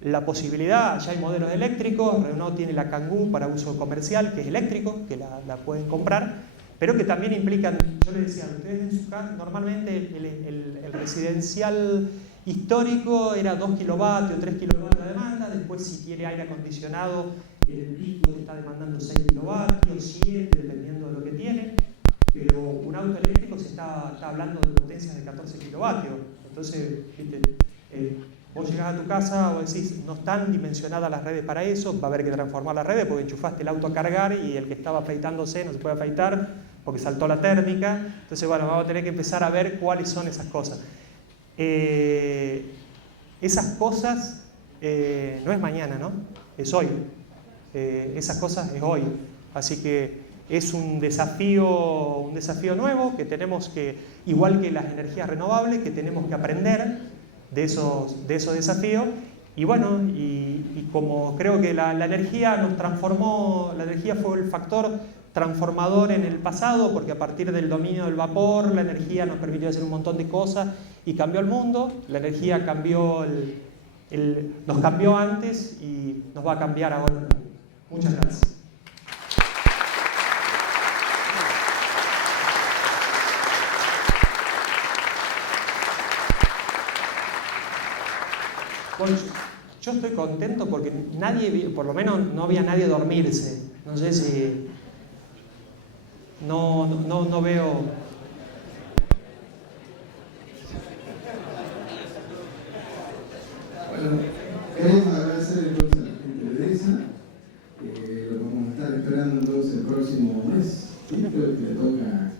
la posibilidad, ya hay modelos eléctricos, Renault tiene la Kangoo para uso comercial, que es eléctrico, que la pueden comprar, pero que también implican, yo les decía, ustedes en su casa, normalmente el residencial histórico era 2 kilovatios, 3 kilovatios de demanda, después si tiene aire acondicionado, el pico está demandando 6 kilovatios, 7, dependiendo de lo que tiene, pero un auto eléctrico se está hablando de potencias de 14 kilovatios, entonces, ¿viste? Vos llegás a tu casa, vos decís, no están dimensionadas las redes para eso, va a haber que transformar las redes porque enchufaste el auto a cargar y el que estaba afeitándose no se puede afeitar porque saltó la térmica. Entonces, bueno, vamos a tener que empezar a ver cuáles son esas cosas. Esas cosas no es mañana, ¿no? Es hoy. Esas cosas es hoy. Así que es un desafío nuevo que tenemos que, igual que las energías renovables, que tenemos que aprender de esos desafíos. Y bueno, y como creo que la energía nos transformó, la energía fue el factor transformador en el pasado, porque a partir del dominio del vapor, la energía nos permitió hacer un montón de cosas, y cambió el mundo. La energía cambió, nos cambió antes y nos va a cambiar ahora también. Muchas gracias. Bueno, yo estoy contento porque nadie, por lo menos no había nadie dormirse. No sé si... No veo... Bueno, queremos agradecer entonces a la gente de EDESA. Lo vamos a estar esperando entonces el próximo mes. Creo que le toca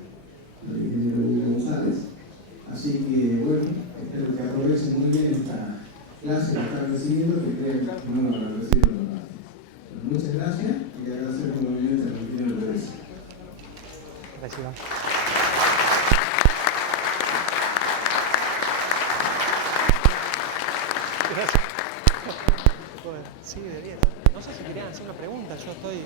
al ingeniero Hugo González. Así que, bueno, espero que aprovechen muy bien esta clase que están recibiendo, que creo que no van a recibir los demás. Muchas gracias y agradecer nuevamente al ingeniero de EDESA. Gracias, Iván. Gracias. Sí, debería. No sé si querían hacer una pregunta, yo estoy...